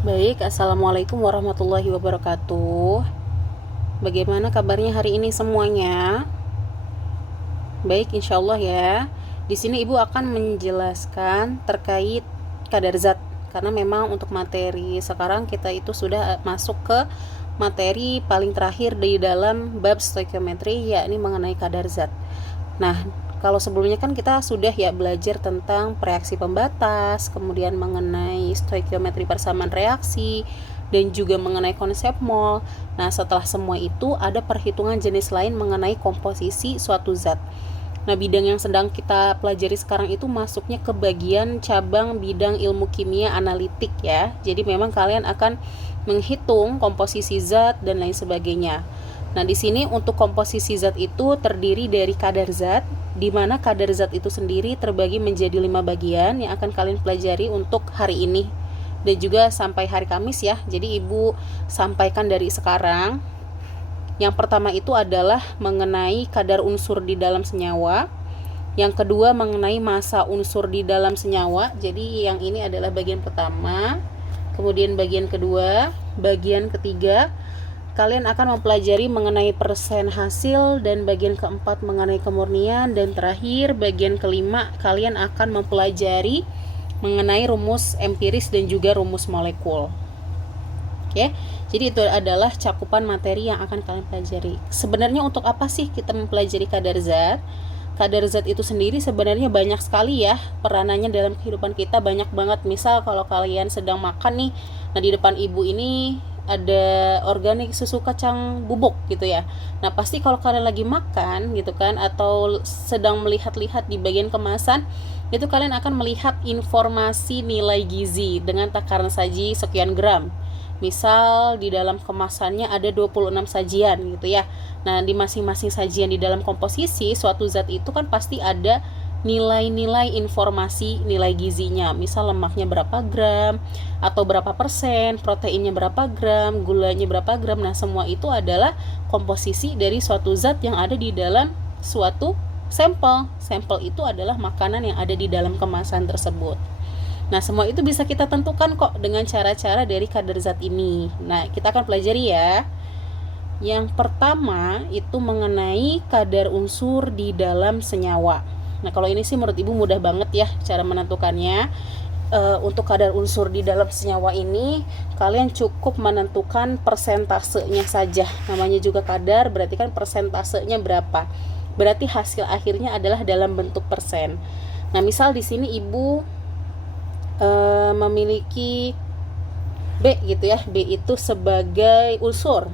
Baik, Assalamualaikum warahmatullahi wabarakatuh. Bagaimana kabarnya hari ini semuanya? Baik, insya Allah ya. Di sini Ibu akan menjelaskan terkait kadar zat. Karena memang untuk materi sekarang kita itu sudah masuk ke materi paling terakhir di dalam bab stoikiometri, yakni mengenai kadar zat. Nah, kalau sebelumnya kan kita sudah ya belajar tentang reaksi pembatas, kemudian mengenai stoikiometri persamaan reaksi, dan juga mengenai konsep mol. Nah, setelah semua itu ada perhitungan jenis lain mengenai komposisi suatu zat. Nah, bidang yang sedang kita pelajari sekarang itu masuknya ke bagian cabang bidang ilmu kimia analitik ya. Jadi memang kalian akan menghitung komposisi zat dan lain sebagainya. Nah, di sini untuk komposisi zat itu terdiri dari kadar zat, di mana kadar zat itu sendiri terbagi menjadi 5 bagian yang akan kalian pelajari untuk hari ini dan juga sampai hari Kamis ya. Jadi Ibu sampaikan dari sekarang. Yang pertama itu adalah mengenai kadar unsur di dalam senyawa. Yang kedua mengenai massa unsur di dalam senyawa. Jadi yang ini adalah bagian pertama. Kemudian bagian kedua, bagian ketiga kalian akan mempelajari mengenai persen hasil, dan bagian keempat mengenai kemurnian, dan terakhir bagian kelima kalian akan mempelajari mengenai rumus empiris dan juga rumus molekul. Oke, jadi itu adalah cakupan materi yang akan kalian pelajari. Sebenarnya untuk apa sih kita mempelajari kadar zat? Kadar zat itu sendiri sebenarnya banyak sekali ya peranannya dalam kehidupan kita, banyak banget. Misal kalau kalian sedang makan nih, nah di depan ibu ini ada organik susu kacang bubuk gitu ya. Nah pasti kalau kalian lagi makan gitu kan, atau sedang melihat-lihat di bagian kemasan, itu kalian akan melihat informasi nilai gizi dengan takaran saji sekian gram. Misal di dalam kemasannya ada 26 sajian gitu ya. Nah, di masing-masing sajian di dalam komposisi suatu zat itu kan pasti ada nilai-nilai informasi nilai gizinya. Misal lemaknya berapa gram, atau berapa persen, proteinnya berapa gram, gulanya berapa gram. Nah, semua itu adalah komposisi dari suatu zat yang ada di dalam suatu sampel. Sampel itu adalah makanan yang ada di dalam kemasan tersebut. Nah, semua itu bisa kita tentukan kok dengan cara-cara dari kadar zat ini. Nah, kita akan pelajari ya. Yang pertama itu mengenai kadar unsur di dalam senyawa. Nah, kalau ini sih menurut Ibu mudah banget ya cara menentukannya. Untuk kadar unsur di dalam senyawa ini, kalian cukup menentukan persentasenya saja. Namanya juga kadar, berarti kan persentasenya berapa. Berarti hasil akhirnya adalah dalam bentuk persen. Nah, misal di sini Ibu memiliki B gitu ya. B itu sebagai unsur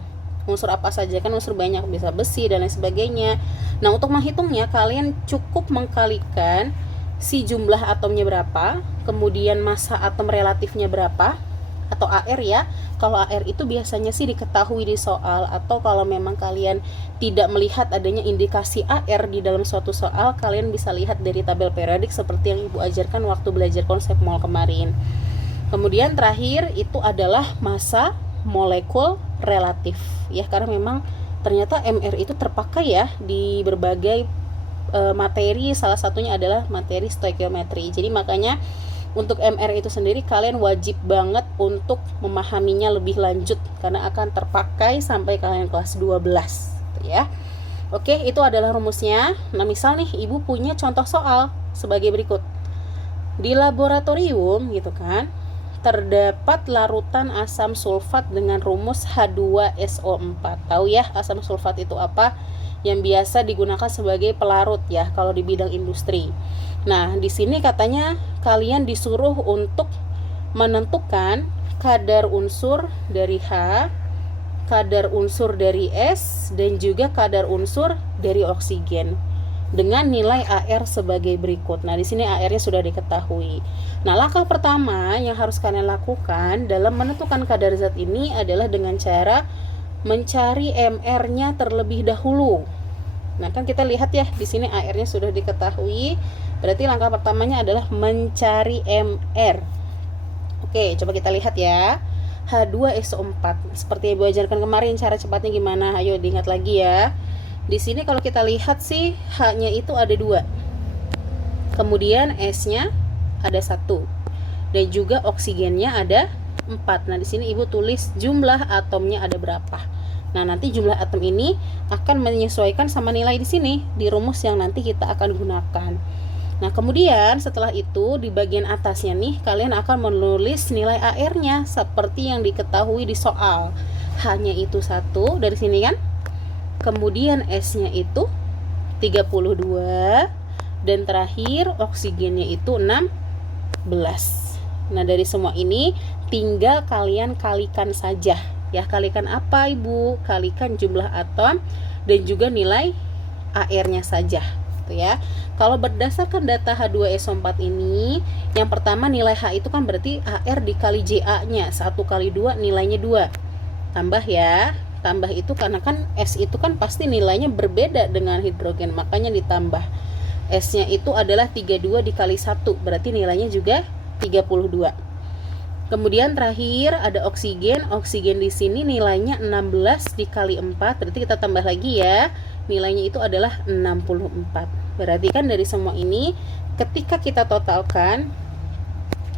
apa saja, kan unsur banyak, bisa besi dan lain sebagainya. Nah, untuk menghitungnya kalian cukup mengkalikan si jumlah atomnya berapa, kemudian massa atom relatifnya berapa, atau AR ya. Kalau AR itu biasanya sih diketahui di soal, atau kalau memang kalian tidak melihat adanya indikasi AR di dalam suatu soal, kalian bisa lihat dari tabel periodik seperti yang Ibu ajarkan waktu belajar konsep mol kemarin. Kemudian terakhir itu adalah massa molekul relatif ya, karena memang ternyata MR itu terpakai ya di berbagai materi, salah satunya adalah materi stoikiometri. Jadi makanya untuk MR itu sendiri kalian wajib banget untuk memahaminya lebih lanjut, karena akan terpakai sampai kalian kelas 12 ya. Oke, itu adalah rumusnya. Nah, misal nih Ibu punya contoh soal sebagai berikut. Di laboratorium gitu kan, terdapat larutan asam sulfat dengan rumus H2SO4. Tahu ya asam sulfat itu apa? Yang biasa digunakan sebagai pelarut ya kalau di bidang industri. Nah, di sini katanya kalian disuruh untuk menentukan kadar unsur dari H, kadar unsur dari S, dan juga kadar unsur dari oksigen dengan nilai AR sebagai berikut. Nah, di sini AR-nya sudah diketahui. Nah, langkah pertama yang harus kalian lakukan dalam menentukan kadar zat ini adalah dengan cara mencari MR-nya terlebih dahulu. Nah, kan kita lihat ya, di sini AR-nya sudah diketahui. Berarti langkah pertamanya adalah mencari MR. Oke, coba kita lihat ya. H2SO4. Seperti yang Ibu ajarkan kemarin, cara cepatnya gimana? Ayo diingat lagi ya. Di sini kalau kita lihat sih, H-nya itu ada 2. Kemudian S-nya ada 1. Dan juga oksigennya ada 4. Nah, di sini Ibu tulis jumlah atomnya ada berapa. Nah, nanti jumlah atom ini akan menyesuaikan sama nilai di sini di rumus yang nanti kita akan gunakan. Nah, kemudian setelah itu di bagian atasnya nih kalian akan menulis nilai AR-nya seperti yang diketahui di soal. Hanya itu satu dari sini kan. Kemudian S-nya itu 32 dan terakhir oksigennya itu 16. Nah, dari semua ini tinggal kalian kalikan saja. Ya, kalikan apa Ibu? Kalikan jumlah atom dan juga nilai AR-nya saja. Gitu ya. Kalau berdasarkan data H2SO4 ini, yang pertama nilai H itu kan berarti AR dikali JA-nya. 1 kali 2 nilainya 2. Tambah ya. Tambah itu karena kan S itu kan pasti nilainya berbeda dengan hidrogen, makanya ditambah. S-nya itu adalah 32 dikali 1, berarti nilainya juga 32. Kemudian terakhir ada oksigen. Oksigen di sini nilainya 16 dikali 4, berarti kita tambah lagi ya. Nilainya itu adalah 64. Berarti kan dari semua ini ketika kita totalkan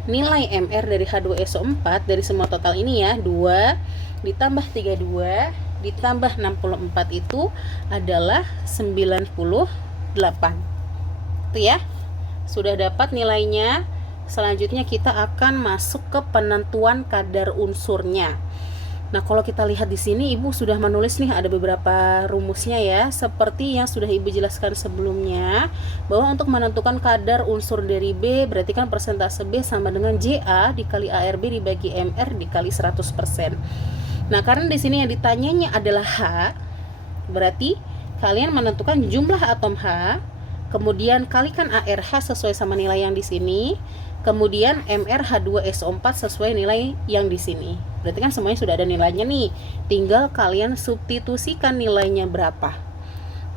nilai MR dari H2SO4 dari semua total ini ya, 2 ditambah 32 ditambah 64 itu adalah 98. Itu ya. Sudah dapat nilainya. Selanjutnya kita akan masuk ke penentuan kadar unsurnya. Nah, kalau kita lihat di sini Ibu sudah menulis nih ada beberapa rumusnya ya, seperti yang sudah Ibu jelaskan sebelumnya, bahwa untuk menentukan kadar unsur dari B berarti kan persentase B sama dengan JA dikali ARB dibagi MR dikali 100%. Nah, karena di sini yang ditanyanya adalah H, berarti kalian menentukan jumlah atom H, kemudian kalikan ARH sesuai sama nilai yang di sini, kemudian MrH2SO4 sesuai nilai yang di sini. Berarti kan semuanya sudah ada nilainya nih. Tinggal kalian substitusikan nilainya berapa.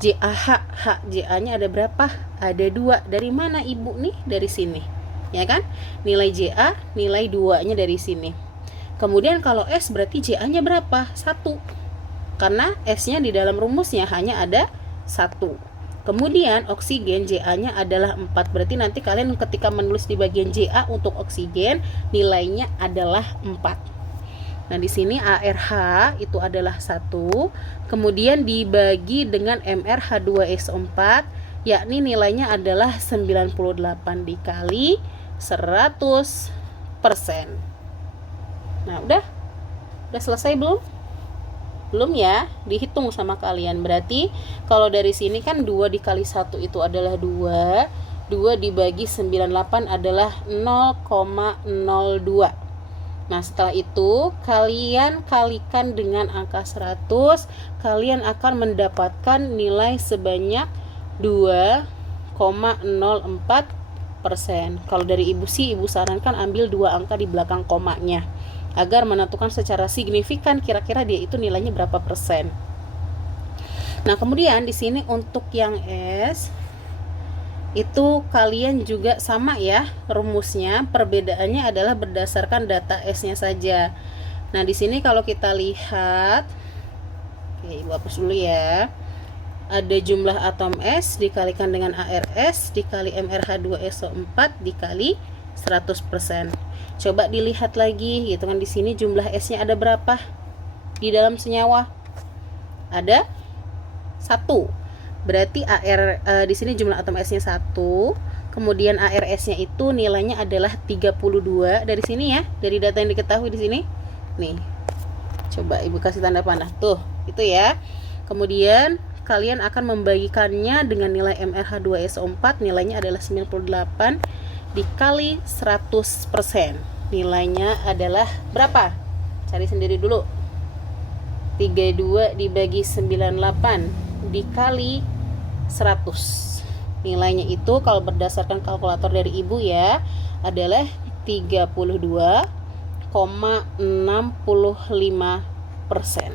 JAH, JA-nya ada berapa? Ada 2. Dari mana Ibu nih? Dari sini. Ya kan? Nilai JA, nilai 2-nya dari sini. Kemudian kalau S berarti JA-nya berapa? 1. Karena S-nya di dalam rumusnya hanya ada 1. Kemudian oksigen JA-nya adalah 4. Berarti nanti kalian ketika menulis di bagian JA untuk oksigen nilainya adalah 4. Nah, di sini ARH itu adalah 1. Kemudian dibagi dengan MrH2SO4 yakni nilainya adalah 98 dikali 100%. Nah, udah selesai belum? Belum ya, dihitung sama kalian. Berarti kalau dari sini kan 2 dikali 1 itu adalah 2. 2 dibagi 98 adalah 0,02. Nah, setelah itu kalian kalikan dengan angka 100, kalian akan mendapatkan nilai sebanyak 2,04%. Kalau dari Ibu sih, Ibu sarankan ambil 2 angka di belakang komanya agar menentukan secara signifikan kira-kira dia itu nilainya berapa persen. Nah, kemudian di sini untuk yang S itu kalian juga sama ya rumusnya, perbedaannya adalah berdasarkan data S-nya saja. Nah, di sini kalau kita lihat, oke, Ibu hapus dulu ya. Ada jumlah atom S dikalikan dengan ARS dikali MrH2SO4 dikali 100%. Coba dilihat lagi gitu kan, di sini jumlah S-nya ada berapa? Di dalam senyawa ada 1. Berarti di sini jumlah atom S-nya 1. Kemudian ARS-nya itu nilainya adalah 32 dari sini ya, dari data yang diketahui di sini. Nih. Coba Ibu kasih tanda panah. Tuh, itu ya. Kemudian kalian akan membagikannya dengan nilai MrH2SO4, nilainya adalah 98 dikali 100%. Nilainya adalah berapa? Cari sendiri dulu. 32 dibagi 98 dikali 100. Nilainya itu kalau berdasarkan kalkulator dari Ibu ya adalah 32,65%.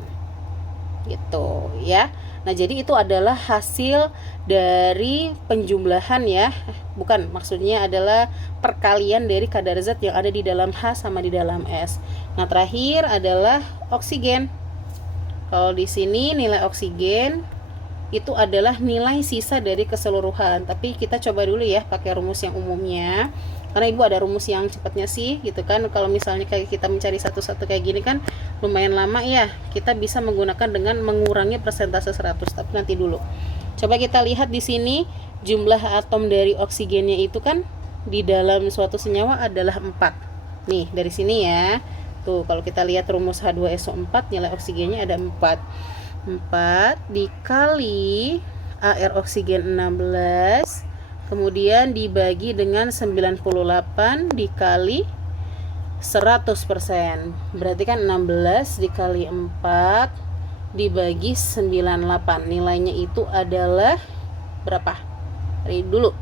Gitu ya. Nah, jadi itu adalah hasil dari penjumlahan ya. Bukan, maksudnya adalah perkalian dari kadar zat yang ada di dalam H sama di dalam S. Nah, terakhir adalah oksigen. Kalau di sini nilai oksigen itu adalah nilai sisa dari keseluruhan. Tapi kita coba dulu ya pakai rumus yang umumnya. Karena ibu ada rumus yang cepatnya sih gitu kan. Kalau misalnya kayak kita mencari satu-satu kayak gini kan lumayan lama ya. Kita bisa menggunakan dengan mengurangi persentase 100, tapi nanti dulu. Coba kita lihat di sini jumlah atom dari oksigennya itu kan di dalam suatu senyawa adalah 4. Nih dari sini ya. Tuh kalau kita lihat rumus H2SO4 nilai oksigennya ada 4. 4 dikali AR oksigen 16, kemudian dibagi dengan 98 dikali 100%. Berarti kan 16 dikali 4 dibagi 98. Nilainya itu adalah berapa? Dari dulu.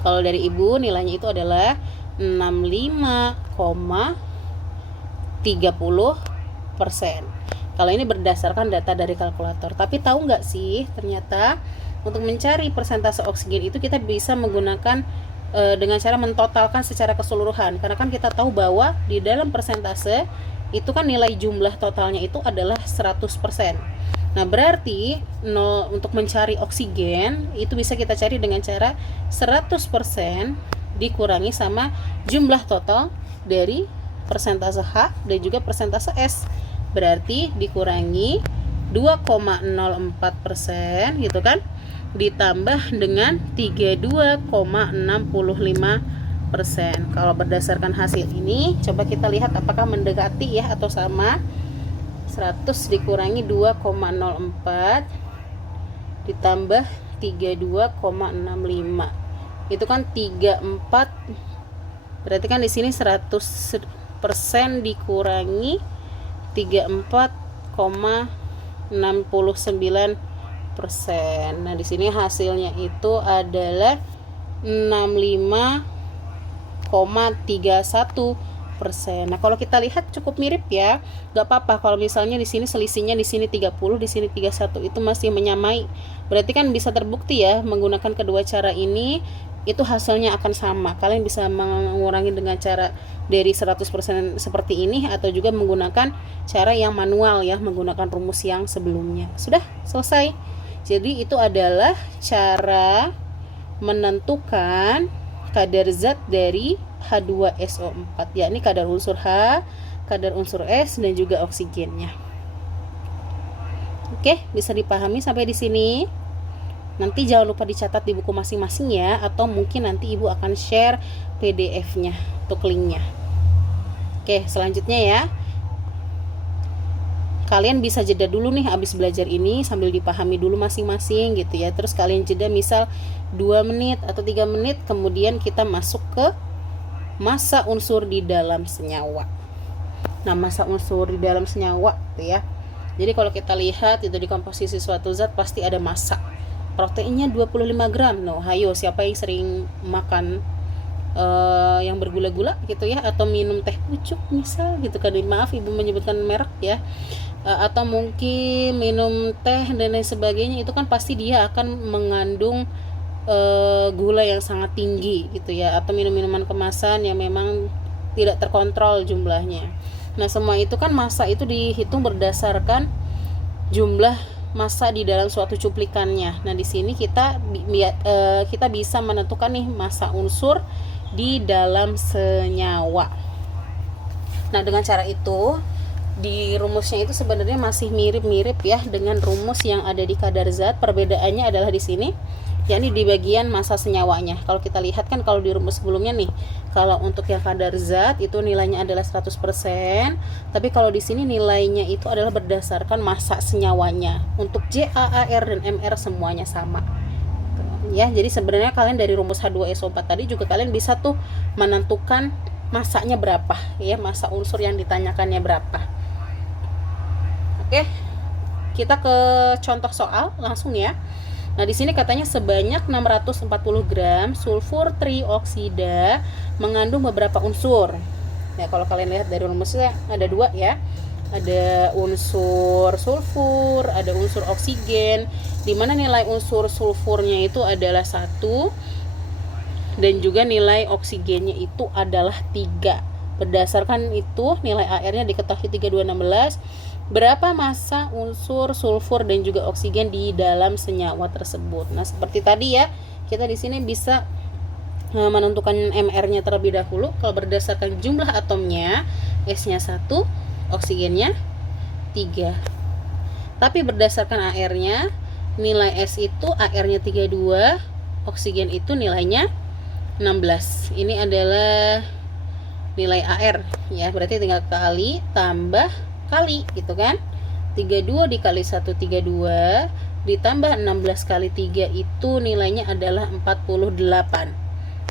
Kalau dari ibu nilainya itu adalah 65,30%. Kalau ini berdasarkan data dari kalkulator. Tapi tahu nggak sih ternyata untuk mencari persentase oksigen itu kita bisa menggunakan dengan cara mentotalkan secara keseluruhan. Karena kan kita tahu bahwa di dalam persentase itu kan nilai jumlah totalnya itu adalah 100%. Nah berarti untuk mencari oksigen itu bisa kita cari dengan cara 100% dikurangi sama jumlah total dari persentase H dan juga persentase S. Berarti dikurangi 2,04% gitu kan, ditambah dengan 32,65%. Kalau berdasarkan hasil ini coba kita lihat apakah mendekati ya atau sama. 100 dikurangi 2,04 ditambah 32,65 itu kan 34. Berarti kan di sini 100% dikurangi 34,69%. Nah di sini hasilnya itu adalah 65,31%. Nah kalau kita lihat cukup mirip ya, nggak apa-apa kalau misalnya di sini selisihnya di sini 30, di sini 31, itu masih menyamai. Berarti kan bisa terbukti ya menggunakan kedua cara ini itu hasilnya akan sama. Kalian bisa mengurangi dengan cara dari 100% seperti ini atau juga menggunakan cara yang manual ya, menggunakan rumus yang sebelumnya. Sudah selesai. Jadi itu adalah cara menentukan kadar zat dari H2SO4, yakni kadar unsur H, kadar unsur S dan juga oksigennya. Oke, bisa dipahami sampai di sini? Nanti jangan lupa dicatat di buku masing-masing ya, atau mungkin nanti ibu akan share PDF-nya untuk linknya. Oke, selanjutnya ya, kalian bisa jeda dulu nih habis belajar ini sambil dipahami dulu masing-masing gitu ya. Terus kalian jeda misal 2 menit atau 3 menit, kemudian kita masuk ke massa unsur di dalam senyawa. Nah, massa unsur di dalam senyawa tuh ya. Jadi kalau kita lihat itu di komposisi suatu zat pasti ada massa. Proteinnya 25 gram. No, hayo siapa yang sering makan yang bergula-gula gitu ya, atau minum teh pucuk misal gitu kan, maaf ibu menyebutkan merek ya, atau mungkin minum teh dan lain sebagainya, itu kan pasti dia akan mengandung gula yang sangat tinggi gitu ya, atau minum-minuman kemasan yang memang tidak terkontrol jumlahnya. Nah semua itu kan massa itu dihitung berdasarkan jumlah massa di dalam suatu cuplikannya. Nah di sini kita bisa menentukan nih massa unsur di dalam senyawa. Nah dengan cara itu di rumusnya itu sebenarnya masih mirip-mirip ya dengan rumus yang ada di kadar zat. Perbedaannya adalah di sini, yakni di bagian massa senyawanya. Kalau kita lihat kan kalau di rumus sebelumnya nih, kalau untuk yang kadar zat itu nilainya adalah 100%, tapi kalau di sini nilainya itu adalah berdasarkan massa senyawanya. Untuk J, A, R dan Mr semuanya sama. Ya, jadi sebenarnya kalian dari rumus H2SO4 tadi juga kalian bisa tuh menentukan massanya berapa ya, massa unsur yang ditanyakannya berapa. Oke. Kita ke contoh soal langsung ya. Nah, di sini katanya sebanyak 640 gram sulfur trioksida mengandung beberapa unsur. Ya, kalau kalian lihat dari rumusnya ada 2 ya. Ada unsur sulfur, ada unsur oksigen, di mana nilai unsur sulfurnya itu adalah 1 dan juga nilai oksigennya itu adalah 3. Berdasarkan itu nilai AR-nya diketahui 3216. Berapa massa unsur sulfur dan juga oksigen di dalam senyawa tersebut. Nah, seperti tadi ya, kita di sini bisa menentukan MR-nya terlebih dahulu. Kalau berdasarkan jumlah atomnya, S-nya 1, oksigennya 3. Tapi berdasarkan AR-nya, nilai S itu AR-nya 32, oksigen itu nilainya 16. Ini adalah nilai AR ya, berarti tinggal kali tambah kali gitu kan. 32 dikali 1 32 ditambah 16 kali 3 itu nilainya adalah 48.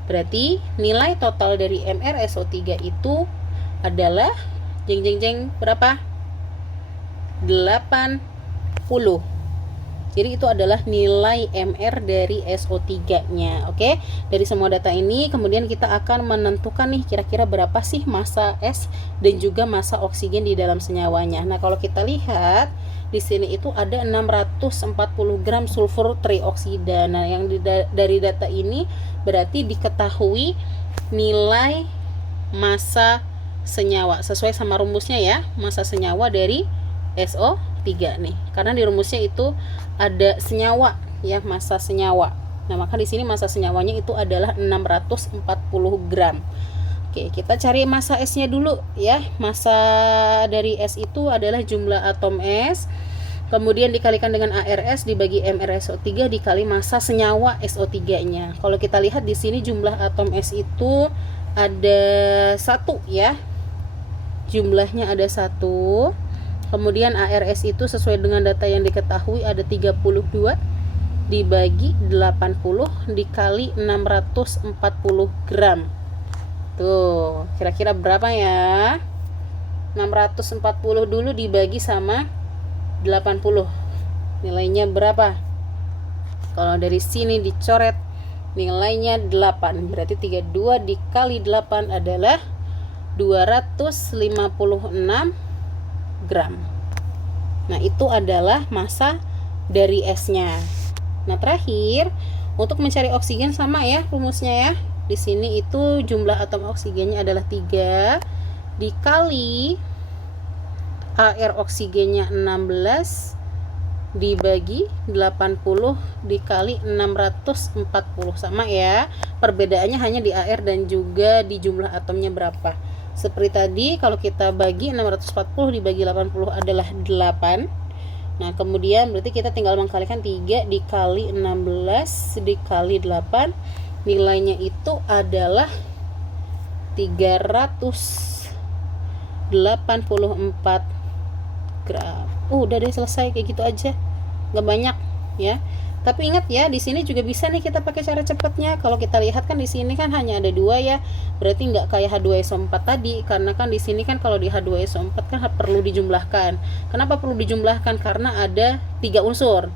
Berarti nilai total dari MrSO3 itu adalah jeng jeng jeng berapa? 80. Jadi itu adalah nilai MR dari SO3-nya. Oke. Dari semua data ini kemudian kita akan menentukan nih kira-kira berapa sih massa S dan juga massa oksigen di dalam senyawanya. Nah, kalau kita lihat di sini itu ada 640 gram sulfur trioksida. Nah, yang dari data ini berarti diketahui nilai massa senyawa sesuai sama rumusnya ya. Massa senyawa dari SO3 nih. Karena di rumusnya itu ada senyawa ya, massa senyawa. Nah, maka di sini massa senyawanya itu adalah 640 gram. Oke, kita cari massa S-nya dulu ya. Massa dari S itu adalah jumlah atom S, kemudian dikalikan dengan ARS dibagi MrSO3 dikali massa senyawa SO3-nya. Kalau kita lihat di sini jumlah atom S itu ada 1 ya. Jumlahnya ada 1. Kemudian ARS itu sesuai dengan data yang diketahui ada 32 dibagi 80 dikali 640 gram. Tuh, kira-kira berapa ya? 640 dulu dibagi sama 80. Nilainya berapa? Kalau dari sini dicoret nilainya 8. Berarti 32 dikali 8 adalah 256 gram. Nah, itu adalah massa dari S-nya. Nah, terakhir untuk mencari oksigen sama ya rumusnya ya. Di sini itu jumlah atom oksigennya adalah 3 dikali AR oksigennya 16 dibagi 80 dikali 640 sama ya. Perbedaannya hanya di AR dan juga di jumlah atomnya berapa. Seperti tadi kalau kita bagi 640 dibagi 80 adalah 8. Nah, kemudian berarti kita tinggal mengkalikan 3 dikali 16 dikali 8. Nilainya itu adalah 384 gram. Udah deh, selesai kayak gitu aja. Nggak banyak ya. Tapi ingat ya, di sini juga bisa nih kita pakai cara cepatnya. Kalau kita lihat kan di sini kan hanya ada 2 ya. Berarti nggak kayak H2SO4 tadi, karena kan di sini kan kalau di H2SO4 kan perlu dijumlahkan. Kenapa perlu dijumlahkan? Karena ada 3 unsur.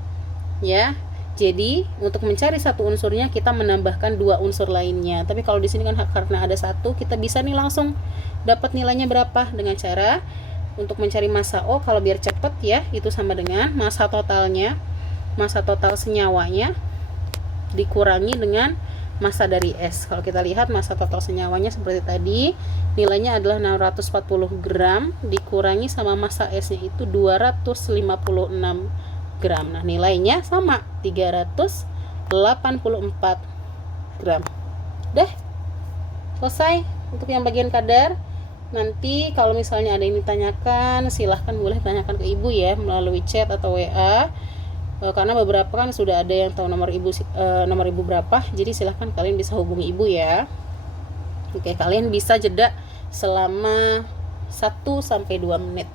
Ya. Jadi, untuk mencari satu unsurnya kita menambahkan 2 unsur lainnya. Tapi kalau di sini kan karena ada 1, kita bisa nih langsung dapat nilainya berapa dengan cara untuk mencari massa O. Kalau biar cepet ya, itu sama dengan massa totalnya, massa total senyawanya dikurangi dengan massa dari S. Kalau kita lihat massa total senyawanya seperti tadi, nilainya adalah 640 gram dikurangi sama massa S-nya itu 256 gram. Nah, nilainya sama 384 gram. Udah selesai untuk yang bagian kadar. Nanti kalau misalnya ada yang ditanyakan, silahkan boleh tanyakan ke ibu ya melalui chat atau WA. Karena beberapa kan sudah ada yang tahu nomor ibu berapa, jadi silahkan kalian bisa hubungi ibu ya. Oke, kalian bisa jeda selama 1-2 menit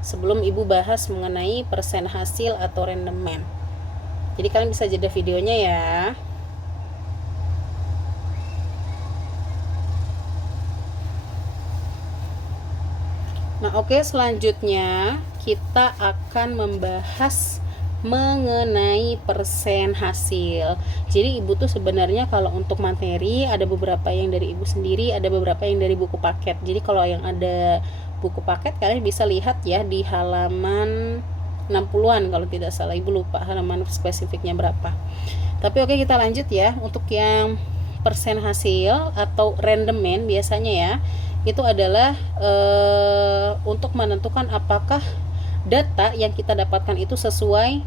sebelum ibu bahas mengenai persen hasil atau rendemen. Jadi kalian bisa jeda videonya ya. Nah, oke, selanjutnya kita akan membahas mengenai persen hasil. Jadi ibu tuh sebenarnya kalau untuk materi ada beberapa yang dari ibu sendiri, ada beberapa yang dari buku paket. Jadi kalau yang ada buku paket kalian bisa lihat ya di halaman 60-an kalau tidak salah, ibu lupa halaman spesifiknya berapa. Tapi oke, kita lanjut ya. Untuk yang persen hasil atau rendemen biasanya ya, itu adalah untuk menentukan apakah data yang kita dapatkan itu sesuai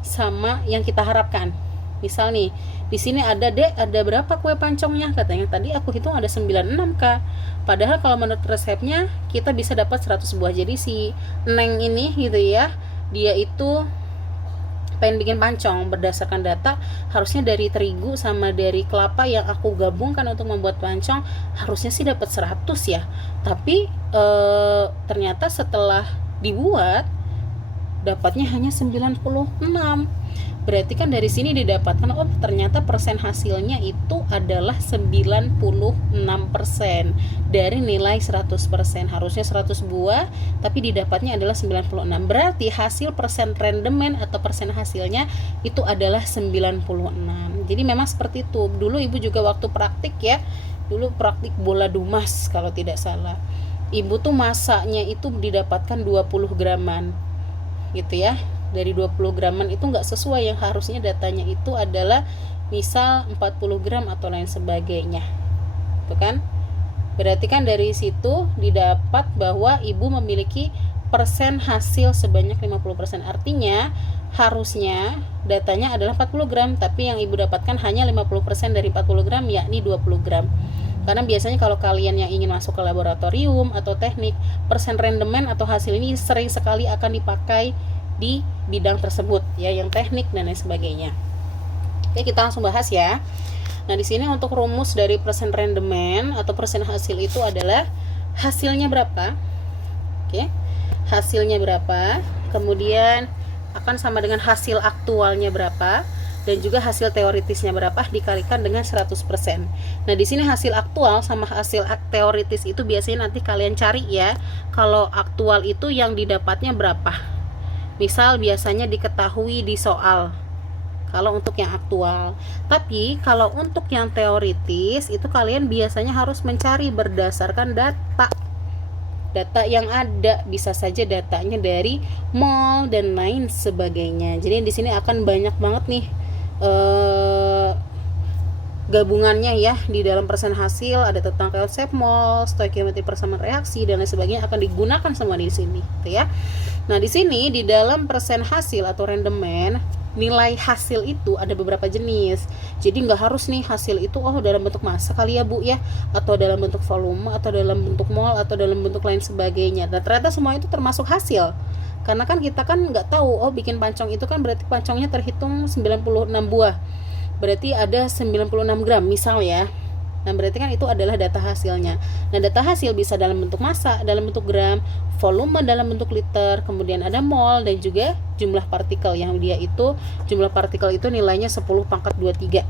sama yang kita harapkan. Misal nih, di sini ada Dek, ada berapa kue pancongnya? Katanya tadi aku hitung ada 96 Kak. Padahal kalau menurut resepnya kita bisa dapat 100 buah. Jadi si Neng ini gitu ya, dia itu pengen bikin pancong berdasarkan data harusnya dari terigu sama dari kelapa yang aku gabungkan untuk membuat pancong harusnya sih dapat 100 ya. Tapi ternyata setelah dibuat dapatnya hanya 96. Berarti kan dari sini didapatkan oh ternyata persen hasilnya itu adalah 96% dari nilai 100%. Harusnya 100 buah tapi didapatnya adalah 96. Berarti hasil persen rendemen atau persen hasilnya itu adalah 96. Jadi memang seperti itu. Dulu ibu juga waktu praktik ya, dulu praktik bola dumas kalau tidak salah. Ibu tuh masaknya itu didapatkan 20 graman gitu ya. Dari 20 graman itu nggak sesuai, yang harusnya datanya itu adalah misal 40 gram atau lain sebagainya, itu kan. Berarti kan dari situ didapat bahwa ibu memiliki persen hasil sebanyak 50%. Artinya harusnya datanya adalah 40 gram, tapi yang ibu dapatkan hanya 50% dari 40 gram, yakni 20 gram. Karena biasanya kalau kalian yang ingin masuk ke laboratorium atau teknik, persen rendemen atau hasil ini sering sekali akan dipakai di bidang tersebut ya, yang teknik dan lain sebagainya. Oke, kita langsung bahas ya. Nah, di sini untuk rumus dari persen rendemen atau persen hasil itu adalah hasilnya berapa. Oke. Hasilnya berapa, kemudian akan sama dengan hasil aktualnya berapa, dan juga hasil teoritisnya berapa dikalikan dengan 100%. Nah, di sini hasil aktual sama hasil teoritis itu biasanya nanti kalian cari ya. Kalau aktual itu yang didapatnya berapa? Misal biasanya diketahui di soal kalau untuk yang aktual. Tapi kalau untuk yang teoritis itu kalian biasanya harus mencari berdasarkan data yang ada, bisa saja datanya dari mall dan lain sebagainya. Jadi di sini akan banyak banget nih gabungannya ya. Di dalam persen hasil ada tentang konsep mol, stoikiometri persamaan reaksi dan lain sebagainya akan digunakan semua di sini, gitu ya. Nah, di sini di dalam persen hasil atau rendemen, nilai hasil itu ada beberapa jenis. Jadi nggak harus nih hasil itu dalam bentuk massa kali ya Bu ya, atau dalam bentuk volume, atau dalam bentuk mol, atau dalam bentuk lain sebagainya. Dan ternyata semua itu termasuk hasil. Karena kan kita kan nggak tahu bikin pancong itu kan berarti pancongnya terhitung 96 buah. Berarti ada 96 gram misal ya. Nah, berarti kan itu adalah data hasilnya. Nah, data hasil bisa dalam bentuk massa, dalam bentuk gram, volume dalam bentuk liter, kemudian ada mol dan juga jumlah partikel yang dia itu jumlah partikel itu nilainya 10 pangkat 23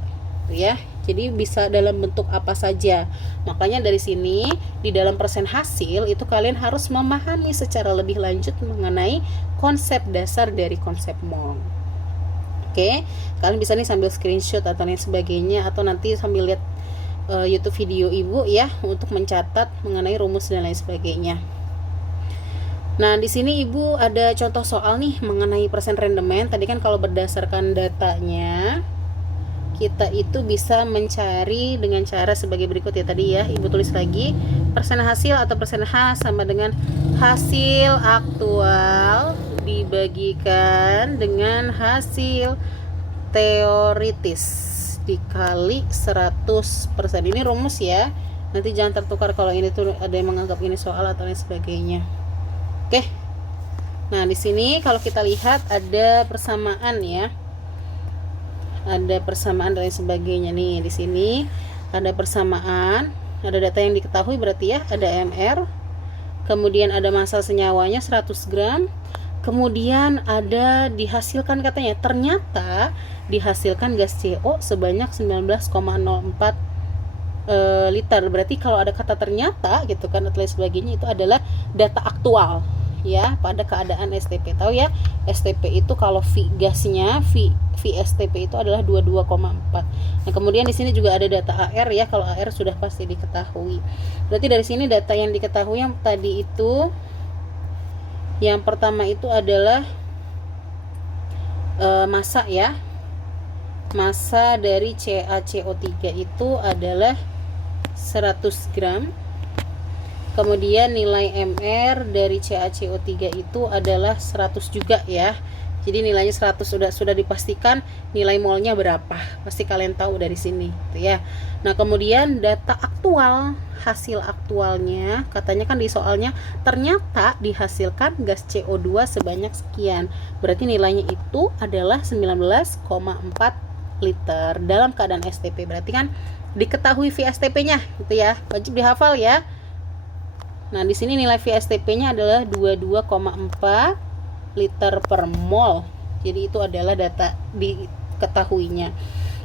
ya. Jadi bisa dalam bentuk apa saja. Makanya dari sini di dalam persen hasil itu kalian harus memahami secara lebih lanjut mengenai konsep dasar dari konsep mol. Oke, kalian bisa nih sambil screenshot atau lain sebagainya, atau nanti sambil lihat YouTube video ibu ya untuk mencatat mengenai rumus dan lain sebagainya. Nah, di sini ibu ada contoh soal nih mengenai persen rendemen. Tadi kan kalau berdasarkan datanya kita itu bisa mencari dengan cara sebagai berikut ya. Tadi ya ibu tulis lagi, persen hasil atau persen H sama dengan hasil aktual dibagikan dengan hasil teoritis dikali 100%. Ini rumus ya. Nanti jangan tertukar kalau ini tuh ada yang menganggap ini soal atau lain sebagainya. Oke. Nah, di sini kalau kita lihat ada persamaan ya. Ada persamaan dan lain sebagainya nih. Di sini ada persamaan, ada data yang diketahui berarti ya, ada MR. Kemudian ada massa senyawanya 100 gram. Kemudian ada dihasilkan katanya, ternyata dihasilkan gas CO sebanyak 19,04 liter. Berarti kalau ada kata ternyata gitu kan atau lain sebagainya, itu adalah data aktual ya pada keadaan STP. Tahu ya, STP itu kalau V gasnya, V STP itu adalah 22,4. Nah, kemudian di sini juga ada data AR ya. Kalau AR sudah pasti diketahui. Berarti dari sini data yang diketahui yang tadi itu, yang pertama itu adalah massa ya. Massa dari CaCO3 itu adalah 100 gram. Kemudian nilai MR dari CaCO3 itu adalah 100 juga ya. Jadi nilainya 100 sudah dipastikan nilai molnya berapa. Pasti kalian tahu dari sini, gitu ya. Nah, kemudian data aktual, hasil aktualnya, katanya kan di soalnya ternyata dihasilkan gas CO2 sebanyak sekian. Berarti nilainya itu adalah 19,4 liter dalam keadaan STP. Berarti kan diketahui VSTP-nya, gitu ya. Wajib dihafal ya. Nah, di sini nilai VSTP-nya adalah 22,4 liter per mol. Jadi itu adalah data diketahuinya.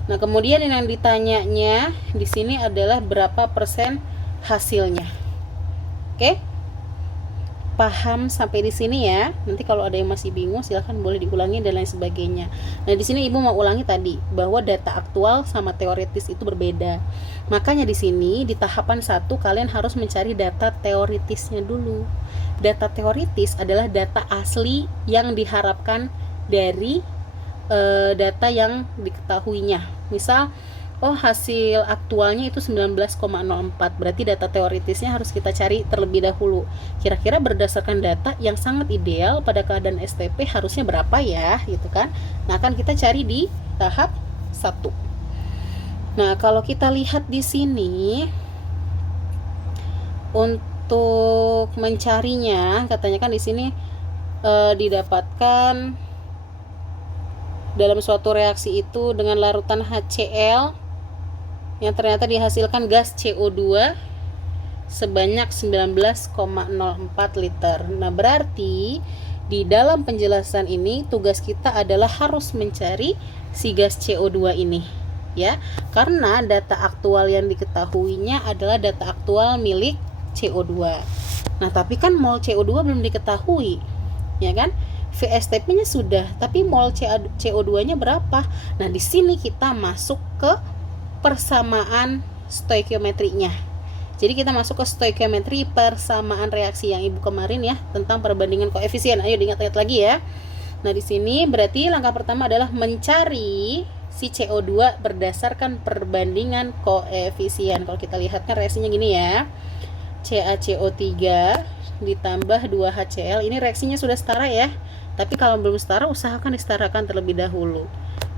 Nah, kemudian yang ditanyanya di sini adalah berapa persen hasilnya. Oke? Paham sampai di sini ya. Nanti kalau ada yang masih bingung silahkan boleh diulangi dan lain sebagainya. Nah, di sini Ibu mau ulangi tadi bahwa data aktual sama teoritis itu berbeda. Makanya di sini di tahapan 1 kalian harus mencari data teoritisnya dulu. Data teoritis adalah data asli yang diharapkan dari data yang diketahuinya. Misal hasil aktualnya itu 19,04, berarti data teoritisnya harus kita cari terlebih dahulu. Kira-kira berdasarkan data yang sangat ideal pada keadaan STP harusnya berapa ya, gitu kan. Nah, akan kita cari di tahap 1. Nah, kalau kita lihat di sini untuk mencarinya, katanya kan di sini didapatkan dalam suatu reaksi itu dengan larutan HCl yang ternyata dihasilkan gas CO2 sebanyak 19,04 liter. Nah, berarti di dalam penjelasan ini tugas kita adalah harus mencari si gas CO2 ini, ya. Karena data aktual yang diketahuinya adalah data aktual milik CO2. Nah, tapi kan mol CO2 belum diketahui, ya kan? VSTP-nya sudah, tapi mol CO2-nya berapa? Nah, di sini kita masuk ke persamaan stoikiometrinya. Jadi kita masuk ke stoikiometri persamaan reaksi yang Ibu kemarin ya, tentang perbandingan koefisien. Ayo diingat-ingat lagi ya. Nah, di sini berarti langkah pertama adalah mencari si CO2 berdasarkan perbandingan koefisien. Kalau kita lihat kan reaksinya gini ya. CaCO3 ditambah 2HCl. Ini reaksinya sudah setara ya. Tapi kalau belum setara, usahakan disetarakan terlebih dahulu.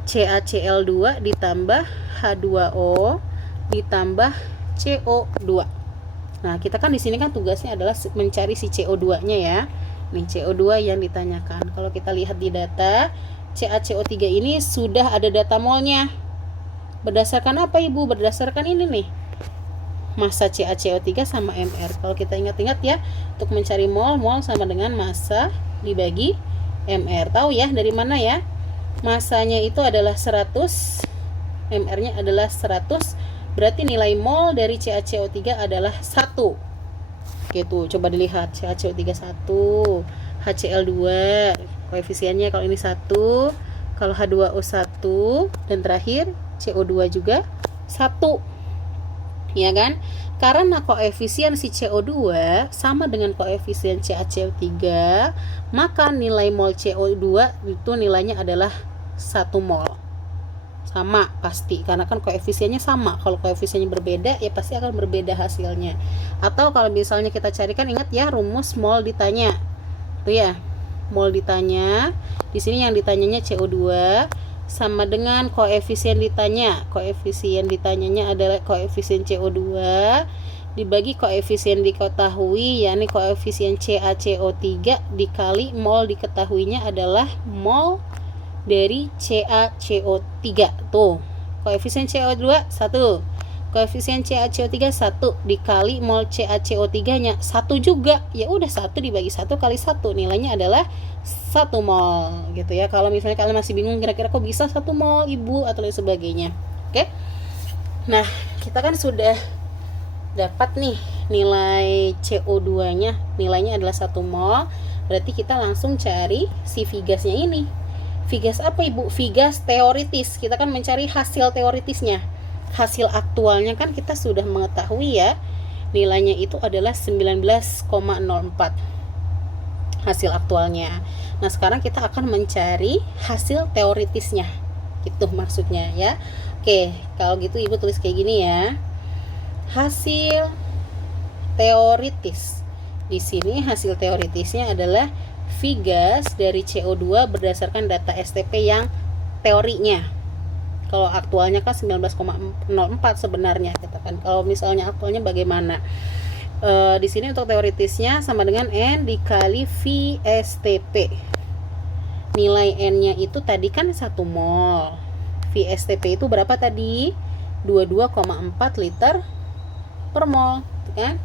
CaCl2 ditambah H2O ditambah CO2. Nah, kita kan di sini kan tugasnya adalah mencari si CO2-nya ya. Nih CO2 yang ditanyakan. Kalau kita lihat di data, CaCO3 ini sudah ada data molnya. Berdasarkan apa Ibu? Berdasarkan ini nih. Massa CaCO3 sama mR. Kalau kita ingat-ingat ya, untuk mencari mol sama dengan massa dibagi mR. Tahu ya dari mana ya? Masanya itu adalah 100, mR-nya adalah 100, berarti nilai mol dari CaCO3 adalah 1. Oke tuh, coba dilihat CaCO3 1, HCl2, koefisiennya kalau ini 1, kalau H2O 1, dan terakhir CO2 juga 1. Ya kan? Karena koefisien si CO2 sama dengan koefisien CaCO3, maka nilai mol CO2 itu nilainya adalah 1 mol. Sama pasti, karena kan koefisiennya sama. Kalau koefisiennya berbeda, ya pasti akan berbeda hasilnya. Atau kalau misalnya kita carikan, ingat ya rumus mol ditanya. Tuh ya, mol ditanya. Di sini yang ditanyanya CO2 sama dengan koefisien ditanya. Koefisien ditanyanya adalah koefisien CO2 dibagi koefisien diketahui, yakni koefisien CaCO3 dikali mol diketahuinya adalah mol dari CaCO3. Tuh, koefisien CO2 1, koefisien CaCO3 1 dikali mol CaCO3-nya 1 juga. Ya udah 1 dibagi 1 kali 1, nilainya adalah 1 mol gitu ya. Kalau misalnya kalian masih bingung kira-kira kok bisa 1 mol Ibu atau lain sebagainya. Oke. Nah, kita kan sudah dapat nih nilai CO2-nya, nilainya adalah 1 mol. Berarti kita langsung cari si Vgasnya ini. Vgas apa Ibu? Vgas teoritis. Kita kan mencari hasil teoritisnya. Hasil aktualnya kan kita sudah mengetahui ya. Nilainya itu adalah 19,04. Hasil aktualnya. Nah, sekarang kita akan mencari hasil teoritisnya. Gitu maksudnya ya. Oke, kalau gitu Ibu tulis kayak gini ya. Hasil teoritis. Di sini hasil teoritisnya adalah V gas dari CO2 berdasarkan data STP yang teorinya. Kalau aktualnya kan 19,04 sebenarnya kita kan. Kalau misalnya aktualnya bagaimana? Di sini untuk teoritisnya sama dengan N dikali V STP. Nilai N-nya itu tadi kan 1 mol. V STP itu berapa tadi? 22,4 liter per mol, gitu kan?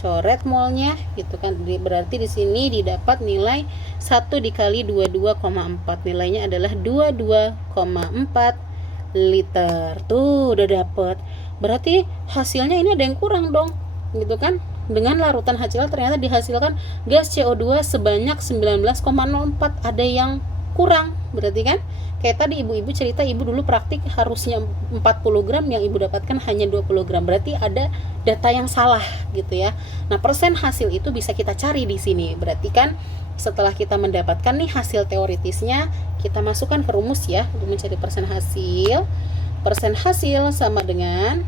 Coret molnya gitu kan. Berarti di sini didapat nilai 1 dikali 22,4. Nilainya adalah 22,4 liter. Tuh udah dapet. Berarti hasilnya ini ada yang kurang dong, gitu kan? Dengan larutan HCl ternyata dihasilkan gas CO2 sebanyak 19,04. Ada yang kurang, berarti kan? Kayak tadi ibu-ibu cerita, ibu dulu praktik harusnya 40 gram, yang ibu dapatkan hanya 20 gram. Berarti ada data yang salah gitu ya. Nah, persen hasil itu bisa kita cari di sini. Berarti kan setelah kita mendapatkan nih hasil teoritisnya, kita masukkan ke rumus ya untuk mencari persen hasil. Persen hasil sama dengan,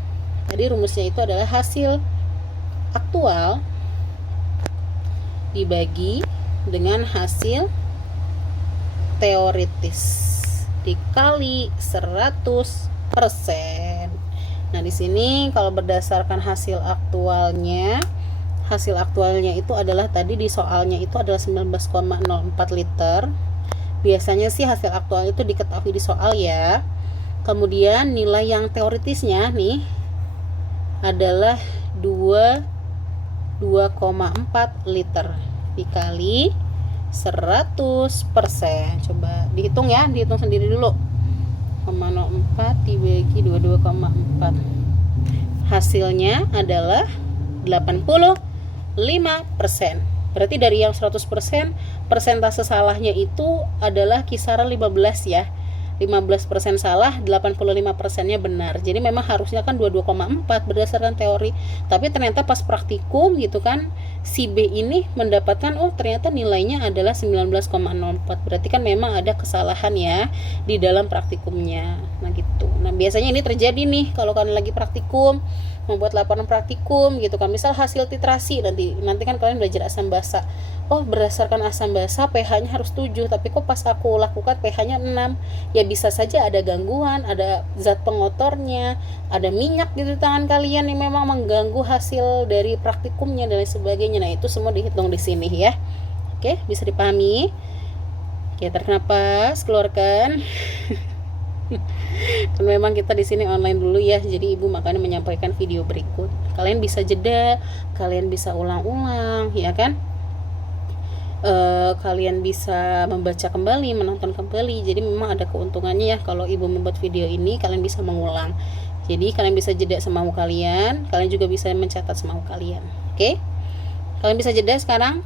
tadi rumusnya itu adalah hasil aktual dibagi dengan hasil teoritis dikali 100%. Nah, di sini kalau berdasarkan hasil aktualnya itu adalah tadi di soalnya itu adalah 19,04 liter. Biasanya sih hasil aktual itu diketahui di soal ya. Kemudian nilai yang teoritisnya nih adalah 2,4 liter dikali 100%. Coba dihitung ya, dihitung sendiri dulu. 0,04 dibagi 22,4. Hasilnya adalah 85%. Berarti dari yang 100%, persentase salahnya itu adalah kisaran 15 ya. 15% salah, 85%-nya benar. Jadi memang harusnya kan 22,4 berdasarkan teori. Tapi ternyata pas praktikum gitu kan, si B ini mendapatkan ternyata nilainya adalah 19,04. Berarti kan memang ada kesalahan ya di dalam praktikumnya. Nah gitu. Nah, biasanya ini terjadi nih kalau kalian lagi praktikum, membuat laporan praktikum gitu kan. Misal hasil titrasi nanti kan kalian belajar asam basa. Berdasarkan asam basa pH-nya harus 7, tapi kok pas aku lakukan pH-nya 6. Ya bisa saja ada gangguan, ada zat pengotornya, ada minyak di tangan kalian yang memang mengganggu hasil dari praktikumnya dan lain sebagainya. Nah, itu semua dihitung di sini ya. Oke, bisa dipahami? Oke, tarik napas, keluarkan. Dan memang kita di sini online dulu ya, jadi ibu makanya menyampaikan video berikut. Kalian bisa jeda, kalian bisa ulang-ulang, ya kan? Kalian bisa membaca kembali, menonton kembali. Jadi memang ada keuntungannya ya kalau ibu membuat video ini, kalian bisa mengulang. Jadi kalian bisa jeda semau kalian, kalian juga bisa mencatat semau kalian. Oke? Kalian bisa jeda sekarang